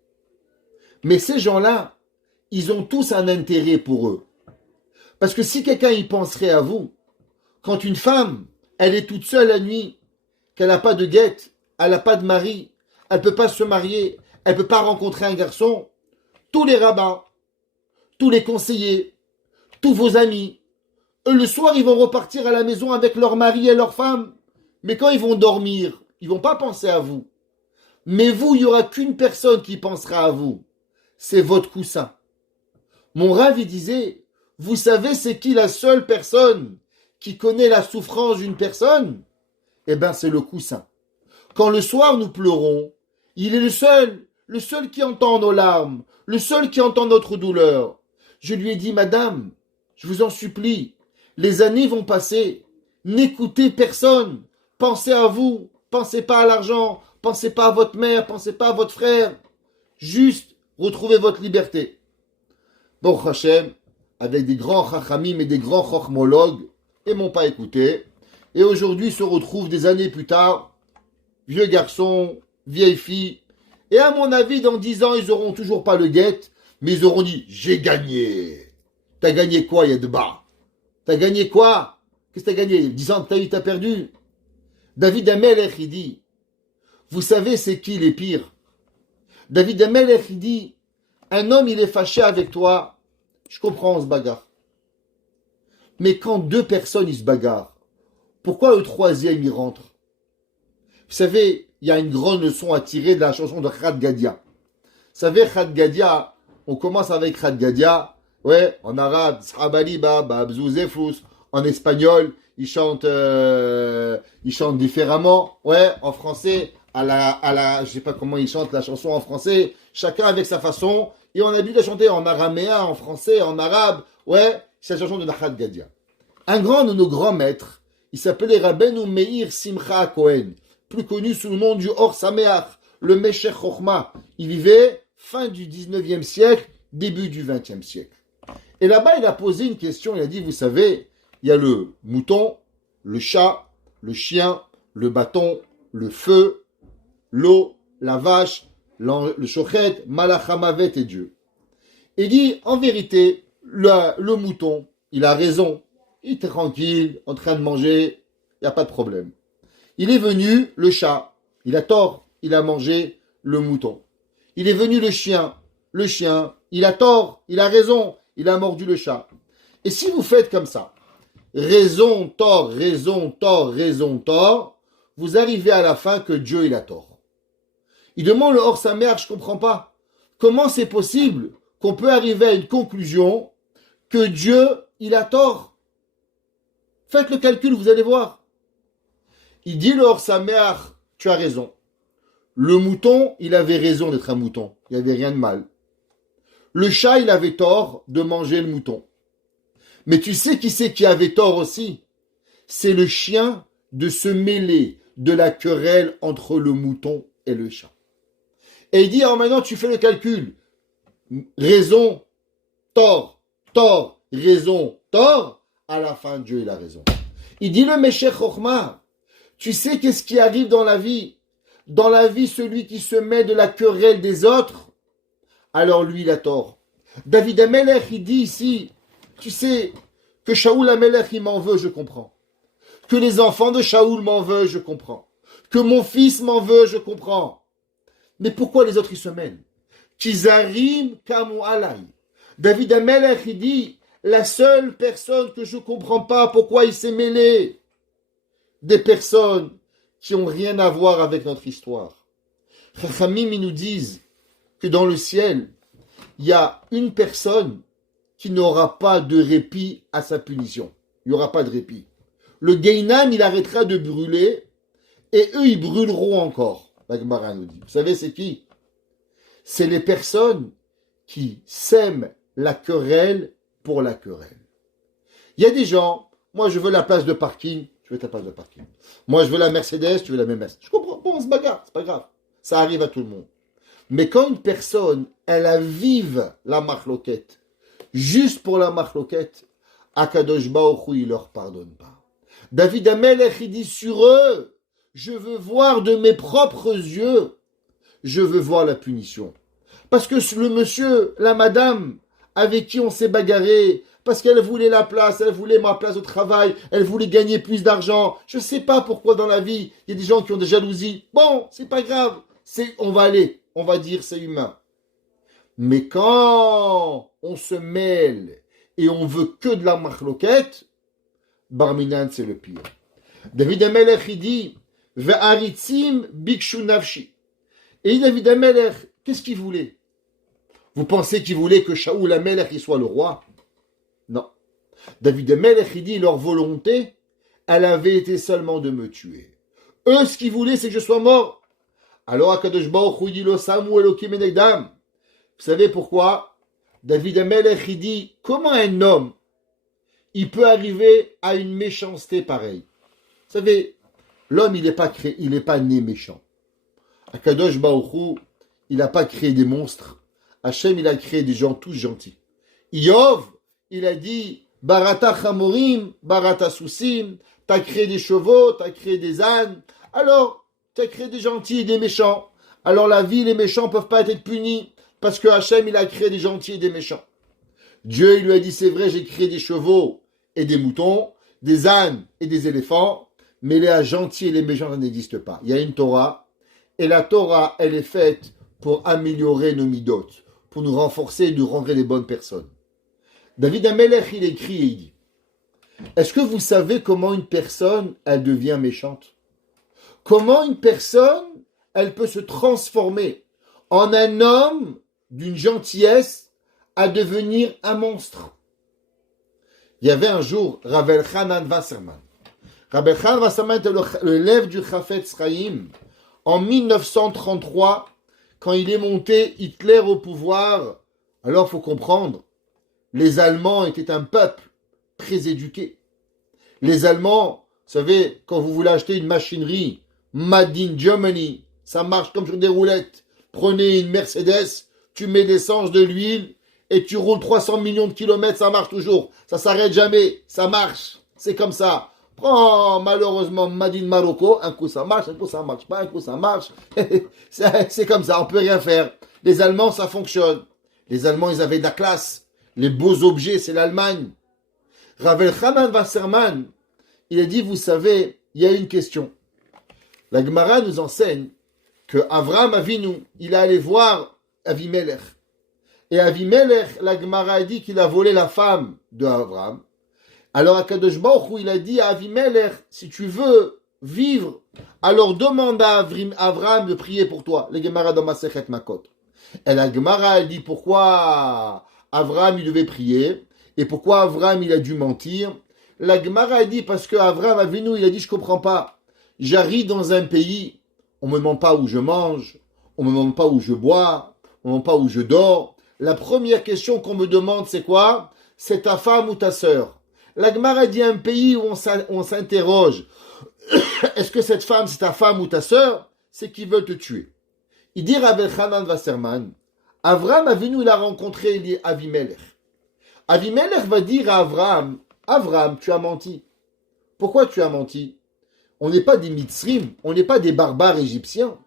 Mais ces gens-là, ils ont tous un intérêt pour eux. Parce que si quelqu'un y penserait à vous, quand une femme, elle est toute seule la nuit, qu'elle n'a pas de guette, elle n'a pas de mari, elle ne peut pas se marier, elle ne peut pas rencontrer un garçon, tous les rabbins, tous les conseillers, tous vos amis, eux le soir ils vont repartir à la maison avec leur mari et leur femme. Mais quand ils vont dormir, ils ne vont pas penser à vous. Mais vous, il n'y aura qu'une personne qui pensera à vous. C'est votre coussin. Mon Rav, il disait, vous savez c'est qui la seule personne qui connaît la souffrance d'une personne? Eh bien, c'est le coussin. Quand le soir nous pleurons, il est le seul qui entend nos larmes, le seul qui entend notre douleur. Je lui ai dit, madame, je vous en supplie, les années vont passer, n'écoutez personne, pensez à vous, pensez pas à l'argent, pensez pas à votre mère, pensez pas à votre frère, juste retrouvez votre liberté. Bon, Hachem, avec des grands chachamim et des grands chochmologues, et m'ont pas écouté. Et aujourd'hui se retrouvent des années plus tard, vieux garçons, vieilles filles. Et à mon avis, dans 10 ans, ils auront toujours pas le guet, mais ils auront dit, j'ai gagné. T'as gagné quoi, Yedba? T'as gagné quoi? Qu'est-ce que t'as gagné? 10 ans que t'as perdu. David Amelech, il dit, vous savez c'est qui les pires? David Amelech, il dit, un homme, il est fâché avec toi, je comprends, on se bagarre. Mais quand 2 personnes, ils se bagarrent, pourquoi le troisième, il rentre? Vous savez, il y a une grande leçon à tirer de la chanson de Khad Gadia. Vous savez, Khad Gadia, on commence avec Khad Gadia, ouais, en arabe, Sahabali Baba, Zeflous, en espagnol, ils chantent différemment, ouais, en français, je sais pas comment ils chantent la chanson en français, chacun avec sa façon, et on a dû la chanter en araméen, en français, en arabe, ouais, c'est la chanson de Khad Gadia. Un grand de nos grands maîtres, il s'appelait Rabbeinu Meir Simcha Cohen, plus connu sous le nom du Or Sameach, le Meshech Chochma. Il vivait fin du 19e siècle, début du 20e siècle. Et là-bas, il a posé une question, il a dit, vous savez, il y a le mouton, le chat, le chien, le bâton, le feu, l'eau, la vache, le shochet, Malachamavet et Dieu. Il dit, en vérité, le mouton, il a raison, il est tranquille, en train de manger, il n'y a pas de problème. Il est venu le chat, il a tort, il a mangé le mouton. Il est venu le chien, il a tort, il a raison, il a mordu le chat. Et si vous faites comme ça, raison, tort, raison, tort, raison, tort, vous arrivez à la fin que Dieu, il a tort. Il demande le hors sa mère, je ne comprends pas. Comment c'est possible qu'on peut arriver à une conclusion que Dieu, il a tort? Faites le calcul, vous allez voir. Il dit le hors sa mère, tu as raison. Le mouton, il avait raison d'être un mouton. Il n'y avait rien de mal. Le chat, il avait tort de manger le mouton. Mais tu sais qui c'est qui avait tort aussi? C'est le chien de se mêler de la querelle entre le mouton et le chat. Et il dit, alors maintenant tu fais le calcul. Raison, tort, tort, raison, tort. À la fin, Dieu, il a raison. Il dit le Meshech Chochma. Tu sais qu'est-ce qui arrive dans la vie? Dans la vie, celui qui se met de la querelle des autres, alors lui, il a tort. David Amelech, il dit ici, tu sais, que Shaoul Amelech, il m'en veut, je comprends. Que les enfants de Shaoul m'en veulent, je comprends. Que mon fils m'en veut, je comprends. Mais pourquoi les autres, ils se mêlent? Kizarim kamu alay. David Amelech, il dit, la seule personne que je comprends pas pourquoi il s'est mêlé, des personnes qui n'ont rien à voir avec notre histoire. Chachamim, ils nous disent que dans le ciel, il y a une personne qui n'aura pas de répit à sa punition. Il n'y aura pas de répit. Le Geinam, il arrêtera de brûler et eux, ils brûleront encore. La Gemara nous dit. Vous savez, c'est qui? C'est les personnes qui sèment la querelle pour la querelle. Il y a des gens, moi je veux la place de parking, tu veux ta place de parking. Moi je veux la Mercedes, tu veux la même Mercedes. Je comprends, bon, on se bagarre, c'est pas grave. Ça arrive à tout le monde. Mais quand une personne, elle avive la marloquette, juste pour la marloquette, Akadosh Baruch Hu, il leur pardonne pas. David Amelech, il dit sur eux, je veux voir de mes propres yeux, je veux voir la punition. Parce que le monsieur, la madame, avec qui on s'est bagarré, parce qu'elle voulait la place, elle voulait ma place au travail, elle voulait gagner plus d'argent. Je ne sais pas pourquoi dans la vie, il y a des gens qui ont des jalousies. Bon, c'est pas grave, on va aller, on va dire c'est humain. Mais quand on se mêle et on veut que de la marloquette, Barminan c'est le pire. David Amelech il dit, Ve'aritzim bikshu nafshi. Et David Amelech, qu'est-ce qu'il voulait? Vous pensez qu'il voulait que Shaoul Amelech il soit le roi? Non. David Amelech, il dit, leur volonté, elle avait été seulement de me tuer. Eux, ce qu'ils voulaient, c'est que je sois mort. Alors, Akadosh Baruch Hu dit, lo samu elokim enegdam. Vous savez pourquoi? David Amelech, il dit, comment un homme, il peut arriver à une méchanceté pareille? Vous savez, l'homme, il n'est pas né méchant. Akadosh Baruch Hu, il n'a pas créé des monstres. Hachem, il a créé des gens tous gentils. Iov, il a dit Barata Chamorim, Barata Soussim, t'as créé des chevaux, t'as créé des ânes, alors t'as créé des gentils et des méchants. Alors la vie, les méchants ne peuvent pas être punis parce que Hachem, il a créé des gentils et des méchants. Dieu, il lui a dit c'est vrai, j'ai créé des chevaux et des moutons, des ânes et des éléphants, mais les gentils et les méchants, ça n'existe pas. Il y a une Torah, et la Torah, elle est faite pour améliorer nos midot, pour nous renforcer et nous rendre les bonnes personnes. David Amelech, il écrit et il dit est-ce que vous savez comment une personne, elle devient méchante? Comment une personne, elle peut se transformer en un homme d'une gentillesse à devenir un monstre? Il y avait un jour Rav Elchanan Wasserman. Rav Elchanan Wasserman était l'élève du Chafetz Chaim en 1933, quand il est monté Hitler au pouvoir. Alors il faut comprendre, les Allemands étaient un peuple très éduqué. Les Allemands, vous savez, quand vous voulez acheter une machinerie Made in Germany, ça marche comme sur des roulettes. Prenez une Mercedes, tu mets d'essence, de l'huile, et tu roules 300 millions de kilomètres, ça marche toujours. Ça s'arrête jamais, ça marche. C'est comme ça. Prends malheureusement Made in Morocco, un coup ça marche, un coup ça marche pas, un coup ça marche. C'est comme ça, on peut rien faire. Les Allemands, ça fonctionne. Les Allemands, ils avaient de la classe. Les beaux objets, c'est l'Allemagne. Rav Elchanan Wasserman, il a dit, vous savez, il y a une question. La Gemara nous enseigne que Avraham Avinu, il est allé voir Avimelech. Et Avimelech, la Gemara a dit qu'il a volé la femme de Avraham. Alors Akadosh Baruch Hu, il a dit à Avimelech, si tu veux vivre, alors demande à Avraham de prier pour toi. La Gemara dans Masechet Makot. Et la Gemara, elle dit pourquoi Avraham, il devait prier et pourquoi Avraham, il a dû mentir. La Gemara a dit parce que Avraham Avinu, il a dit je comprends pas. J'arrive dans un pays, on me demande pas où je mange, on me demande pas où je bois, on me demande pas où je dors. La première question qu'on me demande, c'est quoi? C'est ta femme ou ta sœur? La Gemara dit un pays où on s'interroge. Est-ce que cette femme, c'est ta femme ou ta sœur? C'est qu'ils veulent te tuer. Il dit Rav Elchanan Wasserman, Avraham Avinu, il a rencontré Avimelech. Avimelech va dire à Avraham, Avraham, tu as menti. Pourquoi tu as menti? On n'est pas des Mitzrim, on n'est pas des barbares égyptiens.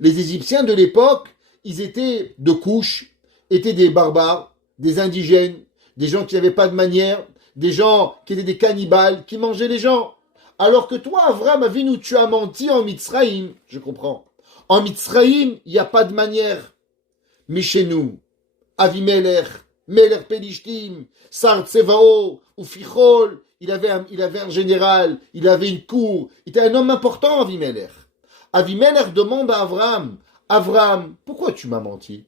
Les Égyptiens de l'époque, ils étaient de couche, étaient des barbares, des indigènes, des gens qui n'avaient pas de manière, des gens qui étaient des cannibales, qui mangeaient les gens. Alors que toi, Avraham Avinu, tu as menti en Mitzraïm, je comprends. En Mitzraïm, il n'y a pas de manière. Mais chez nous, Avimelech, Melech Pelishtim, Sar Tsevao, ou Fichol, il avait un général, il avait une cour, il était un homme important, Avimelech. Avimelech demande à Avraham, Avraham, pourquoi tu m'as menti?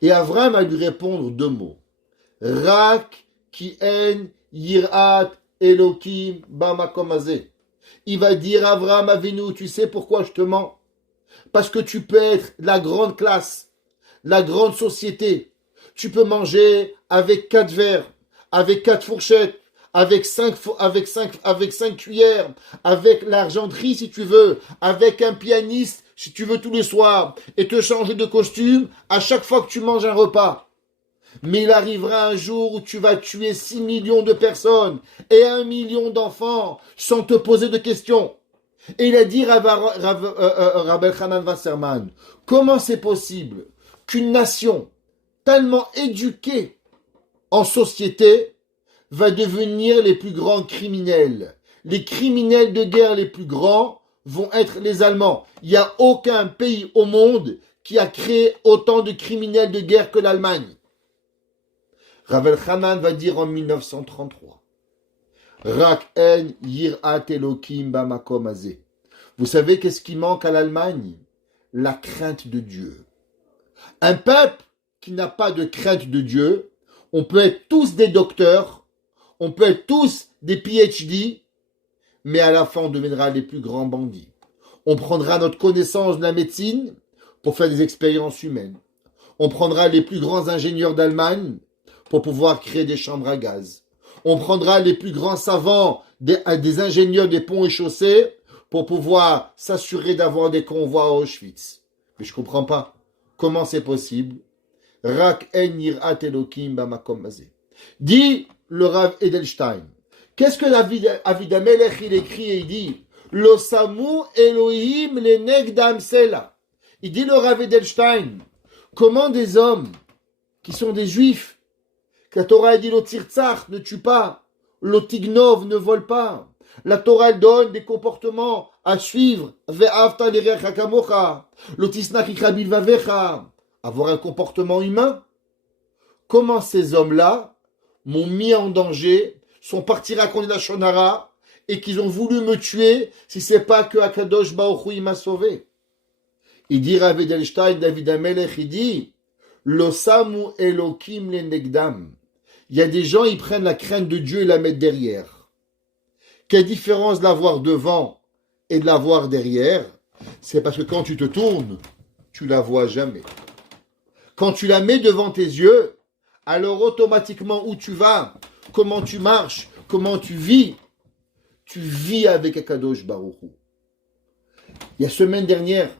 Et Avraham a lui répondre deux mots. Rak ki en yirat Elokim bamakom hazeh. Il va dire à Avraham Avinu, tu sais pourquoi je te mens? Parce que tu peux être la grande classe, la grande société. Tu peux manger avec 4 verres, avec 4 fourchettes, avec 5 cuillères, avec l'argenterie si tu veux, avec un pianiste si tu veux tous les soirs, et te changer de costume à chaque fois que tu manges un repas. Mais il arrivera un jour où tu vas tuer 6 millions de personnes et 1 million d'enfants sans te poser de questions. Et il a dit Rav Elchanan Wasserman, comment c'est possible qu'une nation tellement éduquée en société va devenir les plus grands criminels? Les criminels de guerre les plus grands vont être les Allemands. Il n'y a aucun pays au monde qui a créé autant de criminels de guerre que l'Allemagne. Rav Elchanan va dire en 1933, Rak en yirat Elokim bamakom hazeh. Vous savez qu'est-ce qui manque à l'Allemagne? La crainte de Dieu. Un peuple qui n'a pas de crainte de Dieu, on peut être tous des docteurs, on peut être tous des PhD, mais à la fin on deviendra les plus grands bandits. On prendra notre connaissance de la médecine pour faire des expériences humaines. On prendra les plus grands ingénieurs d'Allemagne pour pouvoir créer des chambres à gaz. On prendra les plus grands savants, des ingénieurs des ponts et chaussées, pour pouvoir s'assurer d'avoir des convois à Auschwitz. Mais je ne comprends pas. Comment c'est possible? Rak en yirat Elokim bamakom hazeh. Dit le Rav Edelstein. Qu'est-ce que David Amelech il écrit et il dit Lo samu Elohim le negdam sela. Il dit le Rav Edelstein. Comment des hommes qui sont des juifs, que la Torah a dit lo tirtzach, ne tue pas, lo tignov, ne vole pas. La Torah elle donne des comportements à suivre. Ve'avta lirecha kamocha, lo tisnach ikra bilvavecha. Avoir un comportement humain. Comment ces hommes-là m'ont mis en danger, sont partis raconter la Shonara et qu'ils ont voulu me tuer si c'est pas que Akadosh Baruch Hu m'a sauvé. Il dit Rav Edelstein, David Amelech, il dit Lo samu Elokim le negdam. Il y a des gens, ils prennent la crainte de Dieu et la mettent derrière. Quelle différence de l'avoir devant et de l'avoir derrière? C'est parce que quand tu te tournes, tu la vois jamais. Quand tu la mets devant tes yeux, alors automatiquement où tu vas, comment tu marches, comment tu vis avec Akadosh Baruch Hu. Il y a semaine dernière,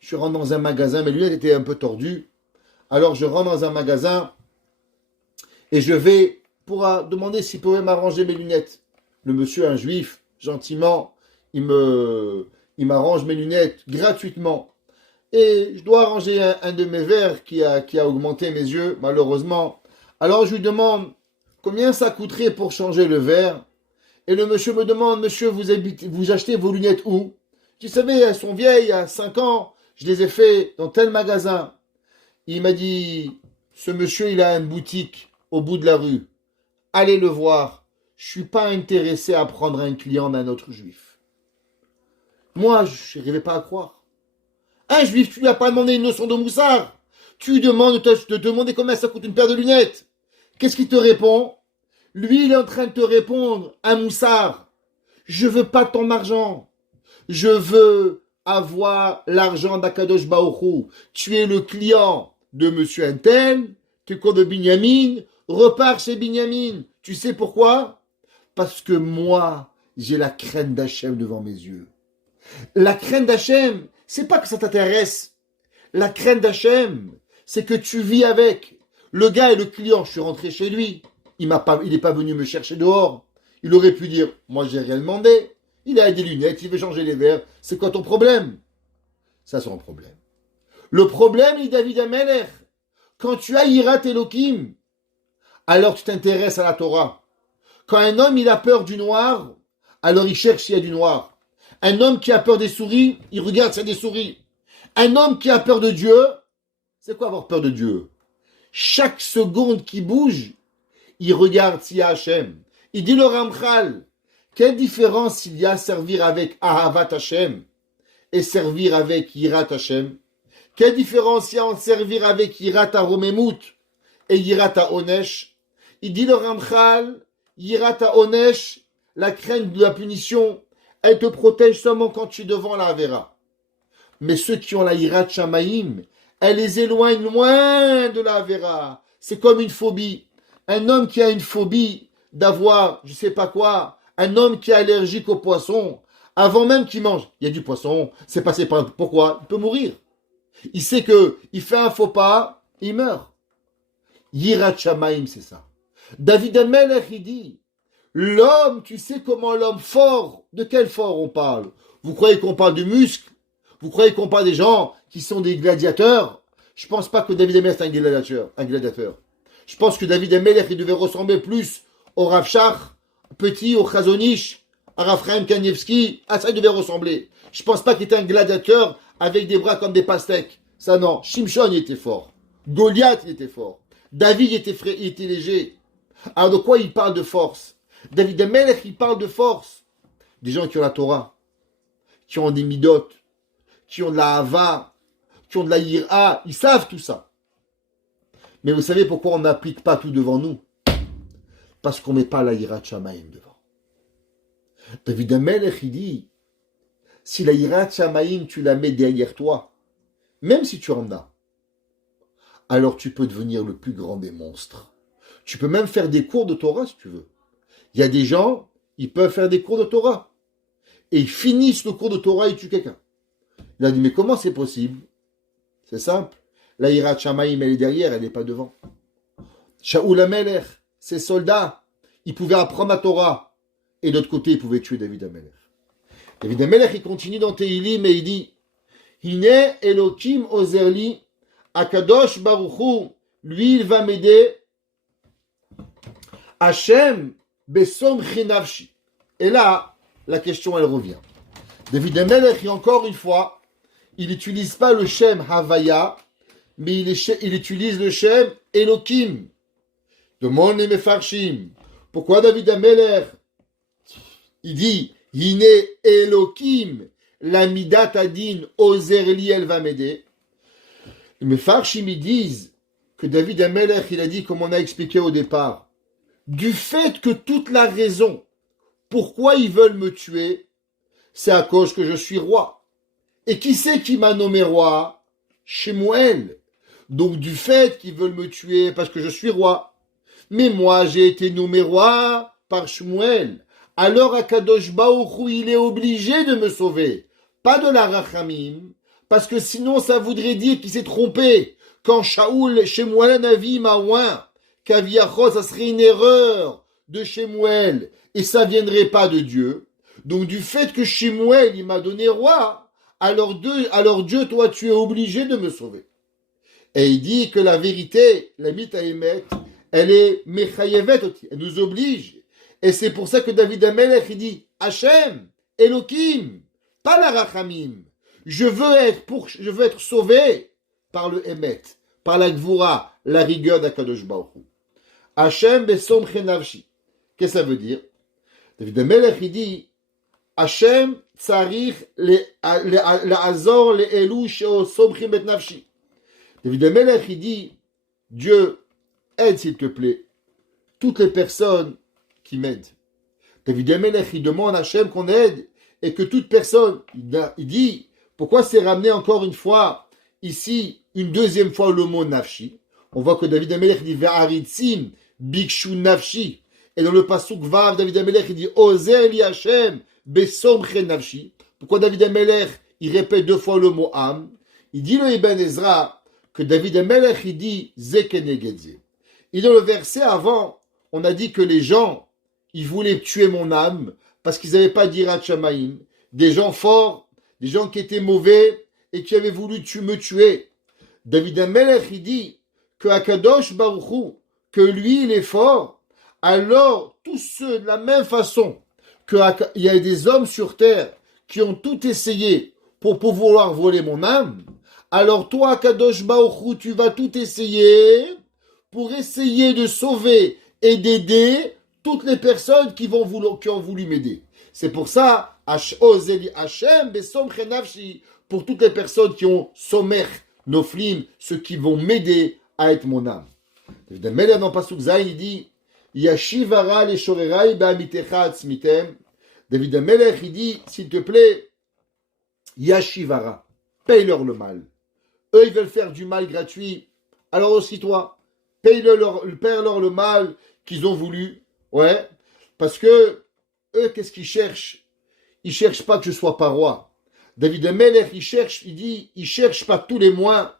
je rentre dans un magasin, mes lunettes étaient un peu tordues, alors je rentre dans un magasin et je vais pour demander s'il pouvait m'arranger mes lunettes. Le monsieur, un juif, gentiment, il m'arrange mes lunettes gratuitement. Et je dois arranger un de mes verres qui a augmenté mes yeux, malheureusement. Alors je lui demande combien ça coûterait pour changer le verre. Et le monsieur me demande, monsieur, vous achetez vos lunettes où? Tu savais, elles sont vieilles, il y a 5 ans, je les ai fait dans tel magasin. Il m'a dit, ce monsieur, il a une boutique au bout de la rue. Allez le voir. Je ne suis pas intéressé à prendre un client d'un autre juif. Moi, je n'arrivais pas à croire. Un juif, tu lui as pas demandé une notion de moussard. Tu lui demandes de te demander combien ça coûte une paire de lunettes. Qu'est-ce qu'il te répond? Lui, il est en train de te répondre, un moussard. Je veux pas ton argent. Je veux avoir l'argent d'Akadosh Baruch Hu. Tu es le client de monsieur Intel, tu es de Binyamin, repars chez Binyamin. Tu sais pourquoi? Parce que moi, j'ai la crainte d'Hachem devant mes yeux. La crainte d'Hachem, c'est pas que ça t'intéresse. La crainte d'Hachem, c'est que tu vis avec. Le gars est le client, je suis rentré chez lui. Il n'est pas venu me chercher dehors. Il aurait pu dire, moi j'ai rien demandé. Il a des lunettes, il veut changer les verres. C'est quoi ton problème? Ça, c'est un problème. Le problème, est David Amelech. Quand tu as Yirat Elohim, alors tu t'intéresses à la Torah. Quand un homme, il a peur du noir, alors il cherche s'il y a du noir. Un homme qui a peur des souris, il regarde s'il y a des souris. Un homme qui a peur de Dieu, c'est quoi avoir peur de Dieu? Chaque seconde qui bouge, il regarde s'il y a Hachem. Il dit le Ramchal, quelle différence il y a à servir avec Ahavat Hachem et servir avec Yirat Hachem? Quelle différence il y a entre servir avec Yirat HaRomemut et Yirat HaOnesh? Il dit le Ramchal, Yirat HaOnesh, la crainte de la punition, elle te protège seulement quand tu es devant la Avera. Mais ceux qui ont la Yirat Shamaim, elle les éloigne loin de la Avera. C'est comme une phobie. Un homme qui a une phobie d'avoir, je sais pas quoi, un homme qui est allergique aux poissons, avant même qu'il mange, il y a du poisson, c'est passé par... Pourquoi? Il peut mourir. Il sait que il fait un faux pas, il meurt. Yirat Shamaim, c'est ça. David Amelech, il dit, l'homme, tu sais comment l'homme fort, de quel fort on parle? Vous croyez qu'on parle de muscles? Vous croyez qu'on parle des gens qui sont des gladiateurs? Je pense pas que David Amelech est un gladiateur. Je pense que David Amelech, il devait ressembler plus au Rav Shach, petit, au Chazonish, à Raphaël Kanievski. À ça, il devait ressembler. Je pense pas qu'il était un gladiateur avec des bras comme des pastèques. Ça, non. Shimshon, il était fort. Goliath, il était fort. David, il était léger. Alors, de quoi il parle de force? David Amelech, il parle de force. Des gens qui ont la Torah, qui ont des midot, qui ont de la hava, qui ont de la yira, ils savent tout ça. Mais vous savez pourquoi on n'applique pas tout devant nous? Parce qu'on ne met pas la yirat shamaim devant. David Amelech, il dit, si la yirat shamaim, tu la mets derrière toi, même si tu en as, alors tu peux devenir le plus grand des monstres. Tu peux même faire des cours de Torah si tu veux. Il y a des gens, ils peuvent faire des cours de Torah. Et ils finissent le cours de Torah et ils tuent quelqu'un. Il a dit, mais comment c'est possible? C'est simple. La Yirat Shamaim, elle est derrière, elle n'est pas devant. Shaoul Amelech, ses soldats, ils pouvaient apprendre la Torah. Et de l'autre côté, ils pouvaient tuer David Amelech. David Amelech, il continue dans Tehilim et il dit Hine Elokim Ozerli, Akadosh Baruchu, lui, il va m'aider. Hachem Besom Chinavshi. Et là, la question, elle revient. David Amelech, encore une fois, il n'utilise pas le Shem Havaya, mais il utilise le Shem Elokim. Demande les Mefarshim. Pourquoi David Amelech, il dit Hine Elokim, la Midat Adin, Ozerli, elle va m'aider. Les Mefarshim, ils disent que David Amelech, il a dit, comme on a expliqué au départ, du fait que toute la raison pourquoi ils veulent me tuer, c'est à cause que je suis roi. Et qui c'est qui m'a nommé roi? Shemuel. Donc du fait qu'ils veulent me tuer parce que je suis roi. Mais moi, j'ai été nommé roi par Shemuel. Alors Akadosh Baruch Hu, il est obligé de me sauver. Pas de la rachamim, parce que sinon ça voudrait dire qu'il s'est trompé. Quand Shaoul, Shemuel Navi m'a oint, qu'Aviachos, ça serait une erreur de Shemuel, et ça viendrait pas de Dieu. Donc du fait que Shemuel, il m'a donné roi, alors Dieu, toi, tu es obligé de me sauver. Et il dit que la vérité, la mitaïmet, elle est mechayevet, elle nous oblige. Et c'est pour ça que David Amelech, il dit Hachem, Elokim, pas la rachamim. Je veux être sauvé par le Emet, par la Gvura, la rigueur d'Akadosh Baruch Hu. Hachem besom chenavshi. Qu'est-ce que ça veut dire? David Amelech, il dit Hachem tsarich le'azor le'elu she'osomchim et nafshi. David Amelech, il dit Dieu, aide s'il te plaît toutes les personnes qui m'aident. David Amelech, il demande à Hachem qu'on aide et que toute personne, il dit, pourquoi c'est ramené encore une fois ici, une deuxième fois le mot nafshi? On voit que David Amelech dit Ve'aritzim bikshu nafshi. Et dans le pasuk Vav, David Amelech il dit Ozer li Hashem besom chen nafshi. Pourquoi David Amelech il répète deux fois le mot am? Il dit le Ibn Ezra que David Amelech il dit Zekenegedze. Et dans le verset avant, on a dit que les gens ils voulaient tuer mon âme parce qu'ils n'avaient pas d'Irat Shamaim, des gens forts, des gens qui étaient mauvais et qui avaient voulu me tuer. David Amelech, il dit que Akadosh Baruch Hu, que lui, il est fort, alors tous ceux de la même façon qu'il y a des hommes sur terre qui ont tout essayé pour pouvoir voler mon âme, alors toi, Akadosh Baruch Hu, tu vas tout essayer pour essayer de sauver et d'aider toutes les personnes qui ont voulu m'aider. C'est pour ça, Hashem, Besom Chenavshi, pour toutes les personnes qui ont sommer, Noflim, ceux qui vont m'aider à être mon âme. David Amelech dans Pasuk Zayin, il dit, Yashivara le shorerai ba'amitecha atzmitem. David Amelech, il dit, s'il te plaît, Yashivara, paye-leur le mal. Eux, ils veulent faire du mal gratuit. Alors aussi toi, paye-leur le mal qu'ils ont voulu. Ouais, parce que eux, qu'est-ce qu'ils cherchent? Ils cherchent pas que je sois pas roi. David Amelech, il cherche pas tous les mois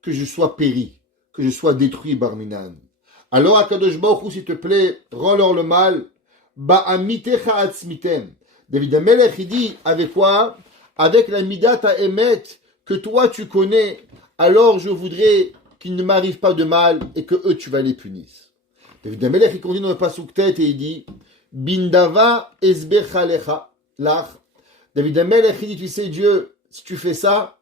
que je sois péri, que je sois détruit, Barminan. Alors, Akadosh Baruch Hu, s'il te plaît, rends-leur le mal. Ba'amitecha atzmitem. David Amelech, il dit, avec quoi? Avec la midat ha'emet que toi tu connais, alors je voudrais qu'il ne m'arrive pas de mal et que eux tu vas les punir. David Amelech, il continue dans le pasuk tête et il dit Bindava esbechalecha lach. David Amelech, il dit, tu sais Dieu, si tu fais ça,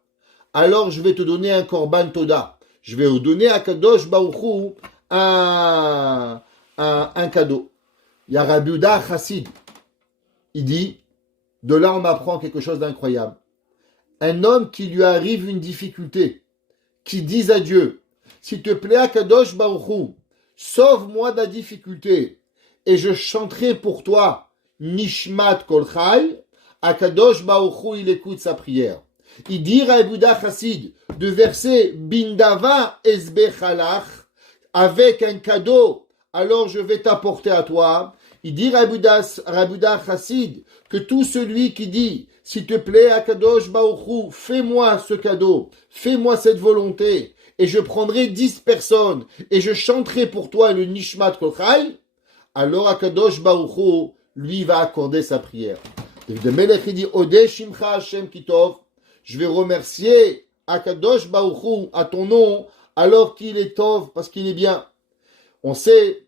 alors je vais te donner un korban toda. Je vais donner à Kadosh Baruch Hu un cadeau. Il y a Rabbi Yehuda Chassid. Il dit, de là on m'apprend quelque chose d'incroyable. Un homme qui lui arrive une difficulté, qui dit à Dieu, s'il te plaît à Kadosh Baruch Hu, sauve-moi de la difficulté et je chanterai pour toi Nishmat Kol Chai. Akadosh Baruch Hu, il écoute sa prière. Il dit Rabbi Yehuda Chassid de verser Bindava Esbechalach avec un cadeau, alors je vais t'apporter à toi. Il dit Rabbi Yehuda Chassid que tout celui qui dit s'il te plaît Akadosh Baruch Hu, fais-moi ce cadeau, fais-moi cette volonté et je prendrai 10 personnes, et je chanterai pour toi le Nishmat Kochai, alors Akadosh Baruch Hu, lui, va accorder sa prière. David Melech, il dit, Odeh Shimcha Hashem Kitov, je vais remercier Akadosh Baruch Hu à ton nom, alors qu'il est tov, parce qu'il est bien. On sait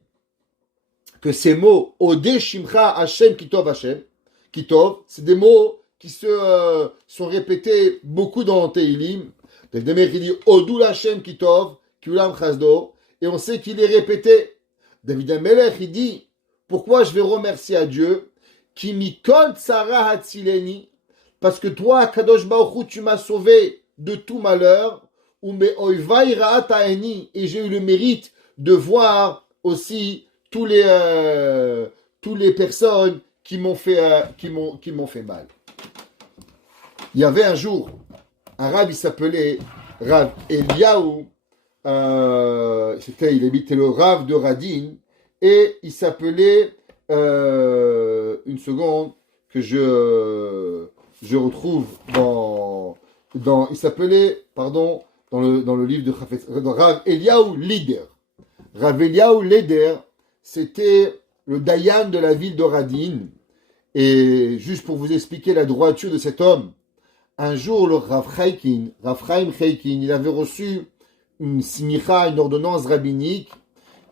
que ces mots, Odeh Shimcha Hashem Kitov Hashem, Kitov, c'est des mots qui sont répétés beaucoup dans Teilim. David Melech, il dit, Odul Hashem Kitov, Kulam Chazdo, et on sait qu'il est répété. David Melech, il dit, pourquoi je vais remercier à Dieu, qui mikol tsara hatzileni, parce que toi, Kadosh Baruch Hu, tu m'as sauvé de tout malheur, ou me oivai ra'ataeni, et j'ai eu le mérite de voir aussi tous les personnes qui m'ont fait mal. Il y avait un jour un Rav, il s'appelait Rav Eliaou, il habitait le Rav de Radin, et il s'appelait, une seconde, que je retrouve il s'appelait, dans le livre de Rav Eliaou Lider. Rav Eliaou Lider, c'était le Dayan de la ville de Radin, et juste pour vous expliquer la droiture de cet homme, un jour, le Rav Chaim Chaikin, il avait reçu une smicha, une ordonnance rabbinique,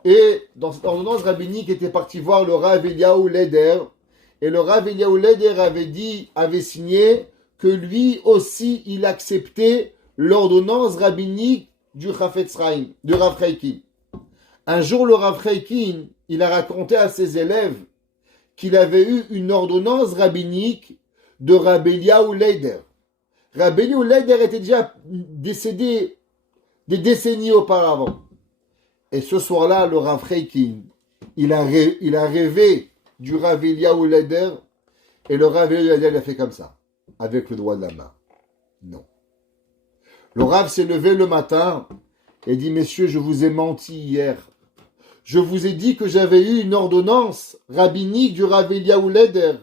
et dans cette ordonnance rabbinique était parti voir le Rav Eliaou Leder, et le Rav Eliaou Leder avait signé que lui aussi, il acceptait l'ordonnance rabbinique du Chafetz Chaim, du Rav Chaikin. Un jour, le Rav Chaikin, il a raconté à ses élèves qu'il avait eu une ordonnance rabbinique de Rav Eliaou Leder. Rav Eliaou Leder était déjà décédé des décennies auparavant. Et ce soir-là, le Rav Chaikin, il a rêvé du Rav Eliaou Leder, et le Rav Eliaou Leder, il a fait comme ça, avec le doigt de la main. Non. Le Rav s'est levé le matin et dit, messieurs, je vous ai menti hier. Je vous ai dit que j'avais eu une ordonnance rabbinique du Rav Eliaou Leder,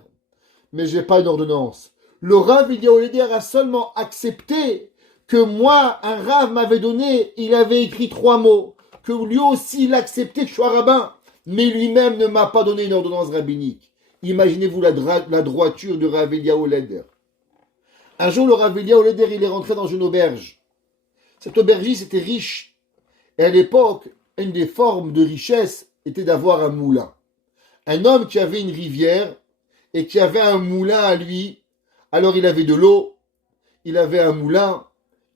mais j'ai pas une ordonnance. Le Rav Eliaou Leder a seulement accepté que moi, un Rav m'avait donné, il avait écrit 3 mots, que lui aussi il acceptait que je sois rabbin, mais lui-même ne m'a pas donné une ordonnance rabbinique. Imaginez-vous la droiture du Rav Eliaou Leder. Un jour, le Rav Eliaou Leder, il est rentré dans une auberge. Cette aubergiste était riche. Et à l'époque, une des formes de richesse était d'avoir un moulin. Un homme qui avait une rivière et qui avait un moulin à lui. Alors il avait de l'eau, il avait un moulin,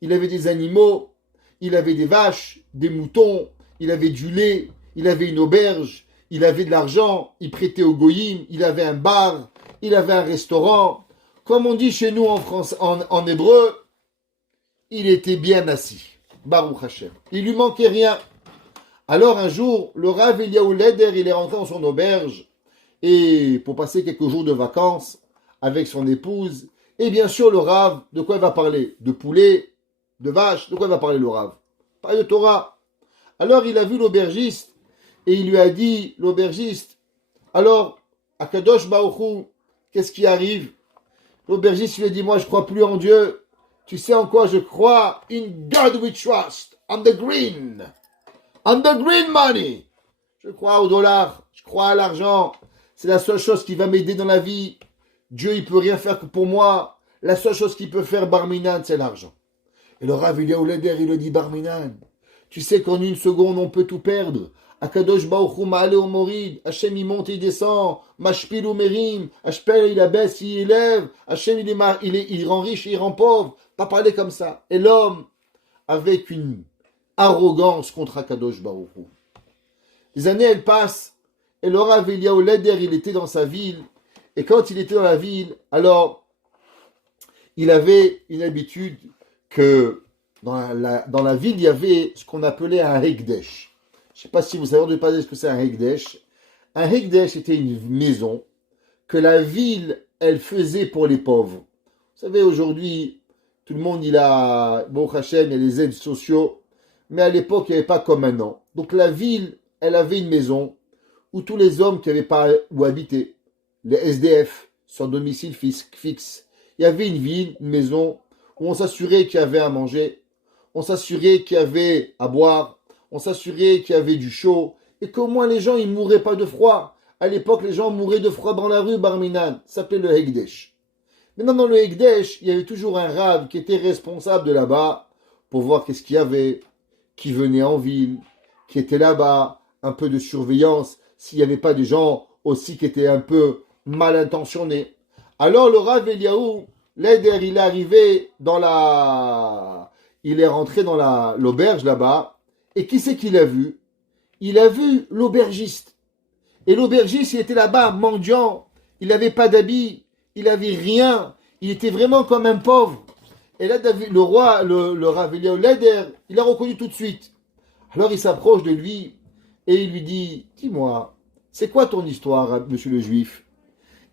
il avait des animaux, il avait des vaches, des moutons, il avait du lait, il avait une auberge, il avait de l'argent, il prêtait au goyim, il avait un bar, il avait un restaurant. Comme on dit chez nous en France, en hébreu, il était bien assis. Baruch Hashem. Il lui manquait rien. Alors un jour, le Rav Eliaou Leder, il est rentré dans son auberge, et pour passer quelques jours de vacances avec son épouse, et bien sûr le Rav, de quoi il va parler? De poulet, de vache, de quoi il va parler le Rav? Pas de Torah. Alors il a vu l'aubergiste, et il lui a dit, l'aubergiste, alors, Akadosh Baruch Hu, qu'est-ce qui arrive? L'aubergiste lui a dit, moi je crois plus en Dieu. Tu sais en quoi je crois? In God we trust. On the green. On the green money. Je crois au dollar. Je crois à l'argent. C'est la seule chose qui va m'aider dans la vie. Dieu, il peut rien faire que pour moi. La seule chose qu'il peut faire, Barminan, c'est l'argent. Et le Rav Eliaou Leder, il lui dit, Barminan, tu sais qu'en une seconde, on peut tout perdre. Akadosh Baruch Hu ma'ale ou morid. Hachem, il monte et il descend. Mashpil ou merim. Hachem, il abaisse, il élève. Hachem, il rend riche et il rend pauvre. Pas parler comme ça. Et l'homme, avec une arrogance contre Akadosh Baruch Hu. Les années, elles passent. Et le Rav Eliaou Leder, il était dans sa ville. Et quand il était dans la ville, alors, il avait une habitude que dans la ville, il y avait ce qu'on appelait un Hekdesh. Je ne sais pas si vous savez pas ce que c'est un Hekdesh. Un Hekdesh était une maison que la ville, elle faisait pour les pauvres. Vous savez, aujourd'hui, tout le monde, bon Hachem, il y a les aides sociaux, mais à l'époque, il n'y avait pas comme maintenant. Donc la ville, elle avait une maison où tous les hommes qui n'avaient pas où habiter, les SDF, sans domicile fixe, il y avait une ville, une maison, où on s'assurait qu'il y avait à manger, on s'assurait qu'il y avait à boire, on s'assurait qu'il y avait du chaud, et qu'au moins les gens ils mouraient pas de froid. À l'époque, les gens mouraient de froid dans la rue, Barminan. Ça s'appelait le Hekdesh. Maintenant, dans le Hekdesh, il y avait toujours un rave qui était responsable de là-bas pour voir qu'est-ce qu'il y avait, qui venait en ville, qui était là-bas, un peu de surveillance, s'il n'y avait pas des gens aussi qui étaient un peu mal intentionnés. Alors le Rav Eliaou, l'Eder, il est arrivé dans la... Il est rentré dans l'auberge là-bas, et qui c'est qu'il a vu? Il a vu l'aubergiste. Et l'aubergiste, il était là-bas, mendiant, il n'avait pas d'habit, il n'avait rien, il était vraiment comme un pauvre. Et là, le roi, le Rav Eliaou, l'Eder, il l'a reconnu tout de suite. Alors il s'approche de lui, et il lui dit, dis-moi, c'est quoi ton histoire, monsieur le juif?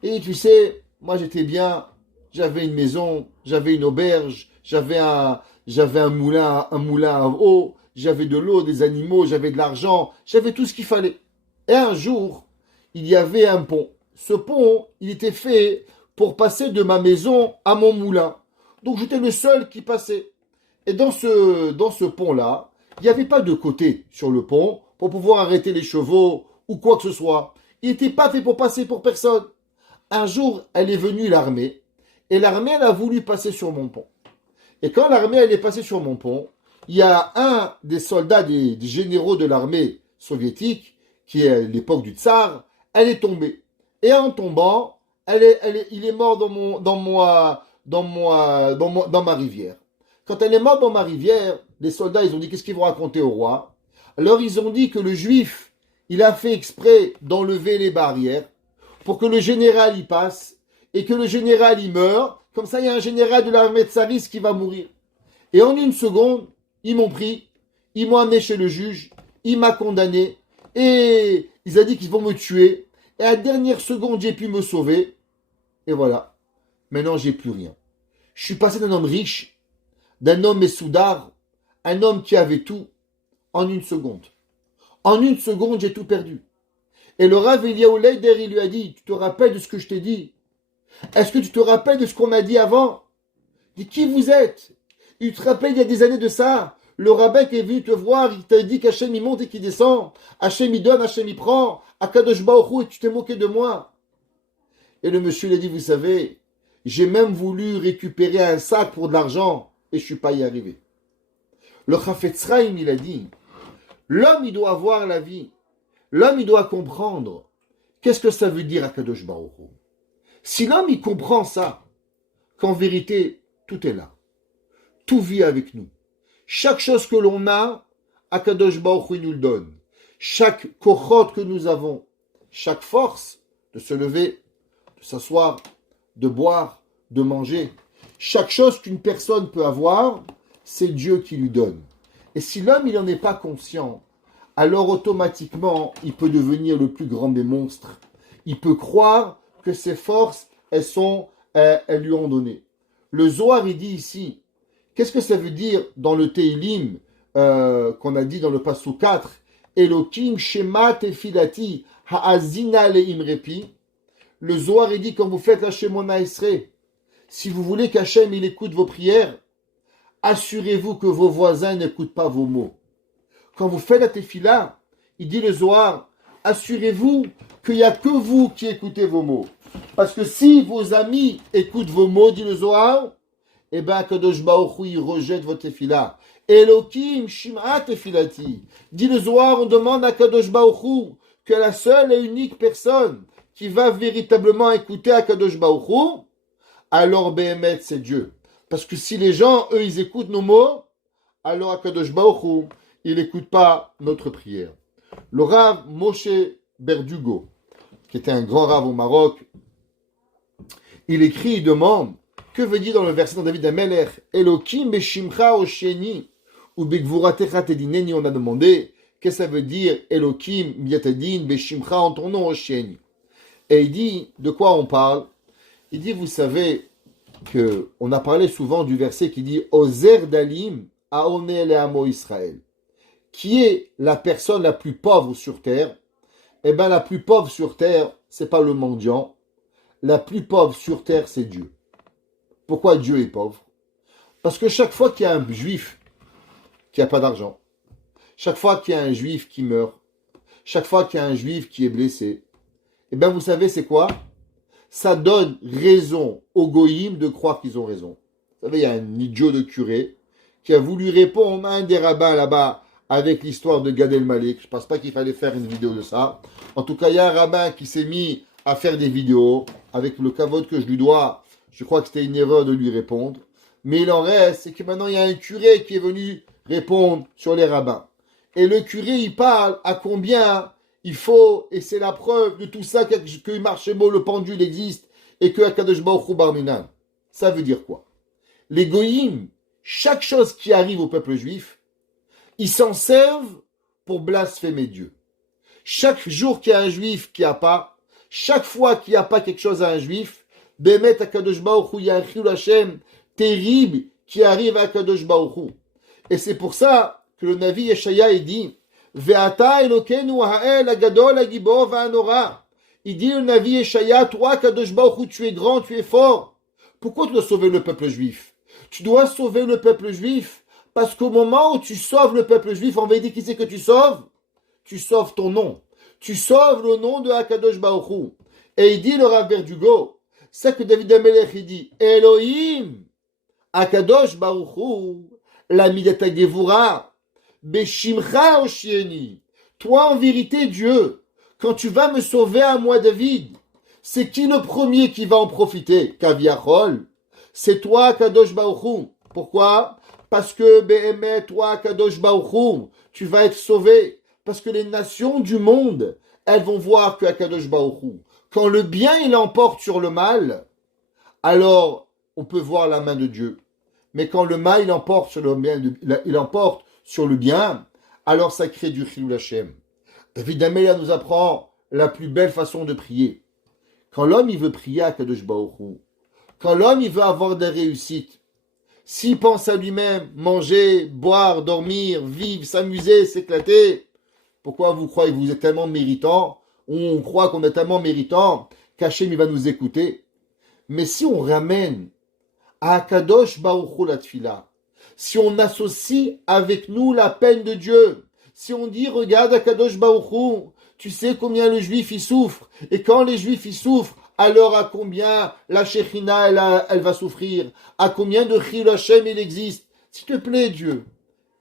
Et tu sais, moi j'étais bien, j'avais une maison, j'avais une auberge, j'avais un moulin à eau, j'avais de l'eau, des animaux, j'avais de l'argent, j'avais tout ce qu'il fallait. Et un jour, il y avait un pont. Ce pont, il était fait pour passer de ma maison à mon moulin. Donc j'étais le seul qui passait. Et dans ce pont-là, il n'y avait pas de côté sur le pont pour pouvoir arrêter les chevaux ou quoi que ce soit. Il n'était pas fait pour passer pour personne. Un jour, elle est venue l'armée, et l'armée, elle a voulu passer sur mon pont. Et quand l'armée, elle est passée sur mon pont, il y a un des soldats, des généraux de l'armée soviétique, qui est à l'époque du tsar, elle est tombée. Et en tombant, il est mort dans ma rivière. Quand elle est morte dans ma rivière, les soldats, ils ont dit, qu'est-ce qu'ils vont raconter au roi? Alors ils ont dit que le juif, il a fait exprès d'enlever les barrières pour que le général y passe et que le général y meure. Comme ça, il y a un général de l'armée tsariste qui va mourir. Et en une seconde, ils m'ont pris, ils m'ont amené chez le juge, il m'a condamné et ils ont dit qu'ils vont me tuer. Et à la dernière seconde, j'ai pu me sauver. Et voilà. Maintenant, j'ai plus rien. Je suis passé d'un homme riche, d'un homme essoudard, un homme qui avait tout, en une seconde. En une seconde, j'ai tout perdu. Et le Rav Eliaou Leider, il lui a dit, tu te rappelles de ce que je t'ai dit? Est-ce que tu te rappelles de ce qu'on m'a dit avant? Il dit, qui vous êtes? Il te rappelle, il y a des années de ça, le rabbin qui est venu te voir, il t'a dit qu'Hachem il monte et qu'il descend, Hachem il donne, Hachem il prend, Akadosh Baruch Hu, et tu t'es moqué de moi. Et le monsieur il a dit, vous savez, j'ai même voulu récupérer un sac pour de l'argent, et je ne suis pas y arrivé. Le Chafetz Chaim, il a dit, l'homme il doit avoir la vie. L'homme, il doit comprendre qu'est-ce que ça veut dire Akadosh Baruch Hu. Si l'homme, il comprend ça, qu'en vérité, tout est là. Tout vit avec nous. Chaque chose que l'on a, Akadosh Baruch Hu nous le donne. Chaque kochot que nous avons, chaque force de se lever, de s'asseoir, de boire, de manger, chaque chose qu'une personne peut avoir, c'est Dieu qui lui donne. Et si l'homme, il n'en est pas conscient, alors automatiquement, il peut devenir le plus grand des monstres. Il peut croire que ses forces, elles lui ont donné. Le Zohar, il dit ici, qu'est-ce que ça veut dire dans le Teilim, qu'on a dit dans le Pasuk 4, Elokim Shema Tefilati Ha'azina Le'imrepi. Le Zohar, il dit, quand vous faites la Shemona Esrei, si vous voulez qu'Hachem, il écoute vos prières, assurez-vous que vos voisins n'écoutent pas vos mots. Quand vous faites la tefila, il dit le Zohar, assurez-vous qu'il n'y a que vous qui écoutez vos mots. Parce que si vos amis écoutent vos mots, dit le Zohar, eh bien, Kadosh Baruch Hu, il rejette votre tefila. Elokim Shim'a tefilati. Dit le Zohar, on demande à Kadosh Baruch Hu que la seule et unique personne qui va véritablement écouter à Kadosh Baruch Hu, alors Behemet, c'est Dieu. Parce que si les gens, eux, ils écoutent nos mots, alors Akadosh Baruch Hu, il n'écoute pas notre prière. Le Rav Moshe Berdugo, qui était un grand Rav au Maroc, il écrit, il demande, que veut dire dans le verset dans David Ameler, Elokim beshimcha osheni, ou begvuratecha tedineni, on a demandé, qu'est-ce que ça veut dire, Elokim miatadin beshimcha en ton nom osheni. Et il dit, de quoi on parle? Il dit, vous savez, on a parlé souvent du verset qui dit, Ozer dalim aone le'amo Israël. Qui est la personne la plus pauvre sur terre? Eh bien, la plus pauvre sur terre, c'est pas le mendiant. La plus pauvre sur terre, c'est Dieu. Pourquoi Dieu est pauvre? Parce que chaque fois qu'il y a un juif qu'il n'y a pas d'argent, chaque fois qu'il y a un juif qui meurt, chaque fois qu'il y a un juif qui est blessé, eh bien vous savez c'est quoi? Ça donne raison aux goïms de croire qu'ils ont raison. Vous savez, il y a un idiot de curé qui a voulu répondre à un des rabbins là-bas avec l'histoire de Gad Elmaleh. Je ne pense pas qu'il fallait faire une vidéo de ça. En tout cas, il y a un rabbin qui s'est mis à faire des vidéos avec le kavod que je lui dois. Je crois que c'était une erreur de lui répondre. Mais il en reste, c'est que maintenant il y a un curé qui est venu répondre sur les rabbins. Et le curé, il parle à combien il faut, et c'est la preuve de tout ça que Marchemo, le pendule existe, et que Akadosh Baruch Hu Barminan. Ça veut dire quoi? Les goyim, chaque chose qui arrive au peuple juif, ils s'en servent pour blasphémer Dieu. Chaque jour qu'il y a un juif qui a pas, chaque fois qu'il n'y a pas quelque chose à un juif, Bemet Akadosh Baruch Hu, il y a un Chilul Hashem terrible qui arrive à Akadosh Baruch Hu. Et c'est pour ça que le Navi Yeshaya il dit Ve'ata Elokenu ha'el agadol hagibor va'anora. Il dit le Navi Yeshaya, toi Kadosh Baruch Hu, tu es grand, tu es fort. Pourquoi tu dois sauver le peuple juif? Tu dois sauver le peuple juif parce qu'au moment où tu sauves le peuple juif, on va dire qui c'est que tu sauves? Tu sauves ton nom. Tu sauves le nom de Akadosh Baruch Hu. Et il dit le Rav Verdugo, c'est que David Amelech il dit Elohim Akadosh Baruch Hu la midata gevura Beshimcha Oshieni. Toi, en vérité, Dieu, quand tu vas me sauver à moi, David, c'est qui le premier qui va en profiter? Kaviachol. C'est toi, Kadosh Baruch Hu. Pourquoi? Parce que, Behemet, toi, Kadosh Baruch Hu, tu vas être sauvé. Parce que les nations du monde, elles vont voir que Kadosh Baruch Hu, quand le bien, il emporte sur le mal, alors, on peut voir la main de Dieu. Mais quand le mal, il emporte sur le bien, il emporte sur le bien, alors ça crée du Chilul Hashem. David Amelia nous apprend la plus belle façon de prier. Quand l'homme il veut prier à Kadosh Baruch Hu, quand l'homme il veut avoir des réussites, s'il pense à lui-même, manger, boire, dormir, vivre, s'amuser, s'éclater, pourquoi vous croyez que vous êtes tellement méritant? On croit qu'on est tellement méritant qu'Hachem il va nous écouter. Mais si on ramène à Kadosh Baruch Hu la tfila, si on associe avec nous la peine de Dieu, si on dit, regarde Akadosh Baruch Hu, tu sais combien le juif il souffre, et quand les juifs ils souffrent, alors à combien la Shekhinah elle va souffrir, à combien de Chilul Hashem il existe. S'il te plaît Dieu,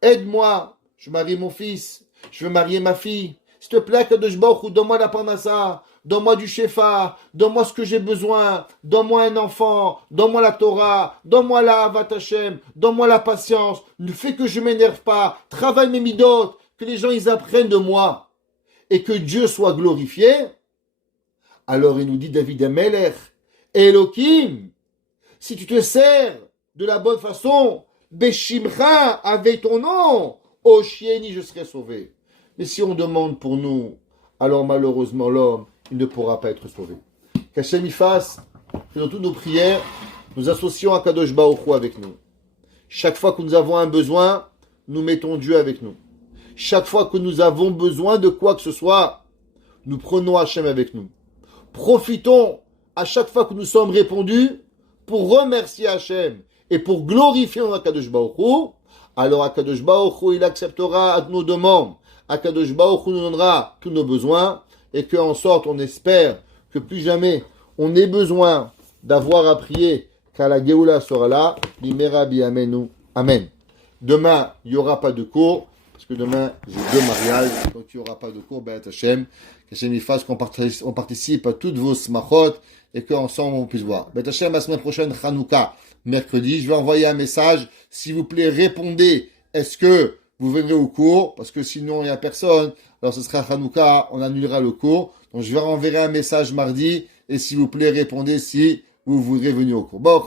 aide-moi, je marie mon fils, je veux marier ma fille, s'il te plaît Akadosh Baruch Hu, donne-moi la parnassa, donne-moi du shefa, donne-moi ce que j'ai besoin, donne-moi un enfant, donne-moi la Torah, donne-moi la Avat Hashem, donne-moi la patience, ne fais que je m'énerve pas, travaille mes midot, que les gens ils apprennent de moi, et que Dieu soit glorifié. Alors il nous dit David Amelech, Elohim, si tu te sers de la bonne façon, Beshimcha, avec ton nom, Oshieni, je serai sauvé. Mais si on demande pour nous, alors malheureusement l'homme, il ne pourra pas être sauvé. Qu'Hachem y fasse que dans toutes nos prières, nous associons Akadosh Baruch Hu avec nous. Chaque fois que nous avons un besoin, nous mettons Dieu avec nous. Chaque fois que nous avons besoin de quoi que ce soit, nous prenons Hachem avec nous. Profitons à chaque fois que nous sommes répondus pour remercier Hachem et pour glorifier Akadosh Baruch Hu. Alors Akadosh Baruch Hu, il acceptera nos demandes. Akadosh Baruch Hu nous donnera tous nos besoins. Et qu'en sorte, on espère que plus jamais on ait besoin d'avoir à prier, car la Géoula sera là. L'Imera bi Amenu. Amen. Demain, il n'y aura pas de cours, parce que demain, j'ai 2 mariages, donc il n'y aura pas de cours, Be'at Hashem. Qu'Hachem y fasse qu'on participe à toutes vos smachot, et qu'ensemble on puisse voir. Be'at Hashem, la semaine prochaine, Hanouka, mercredi, je vais envoyer un message. S'il vous plaît, répondez. Est-ce que vous viendrez au cours? Parce que sinon, il n'y a personne. Alors ce sera Hanouka, on annulera le cours. Donc je vais renverrai un message mardi. Et s'il vous plaît, répondez si vous voudrez venir au cours. Bon,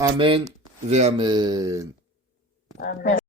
Amen ve Amen. Amen.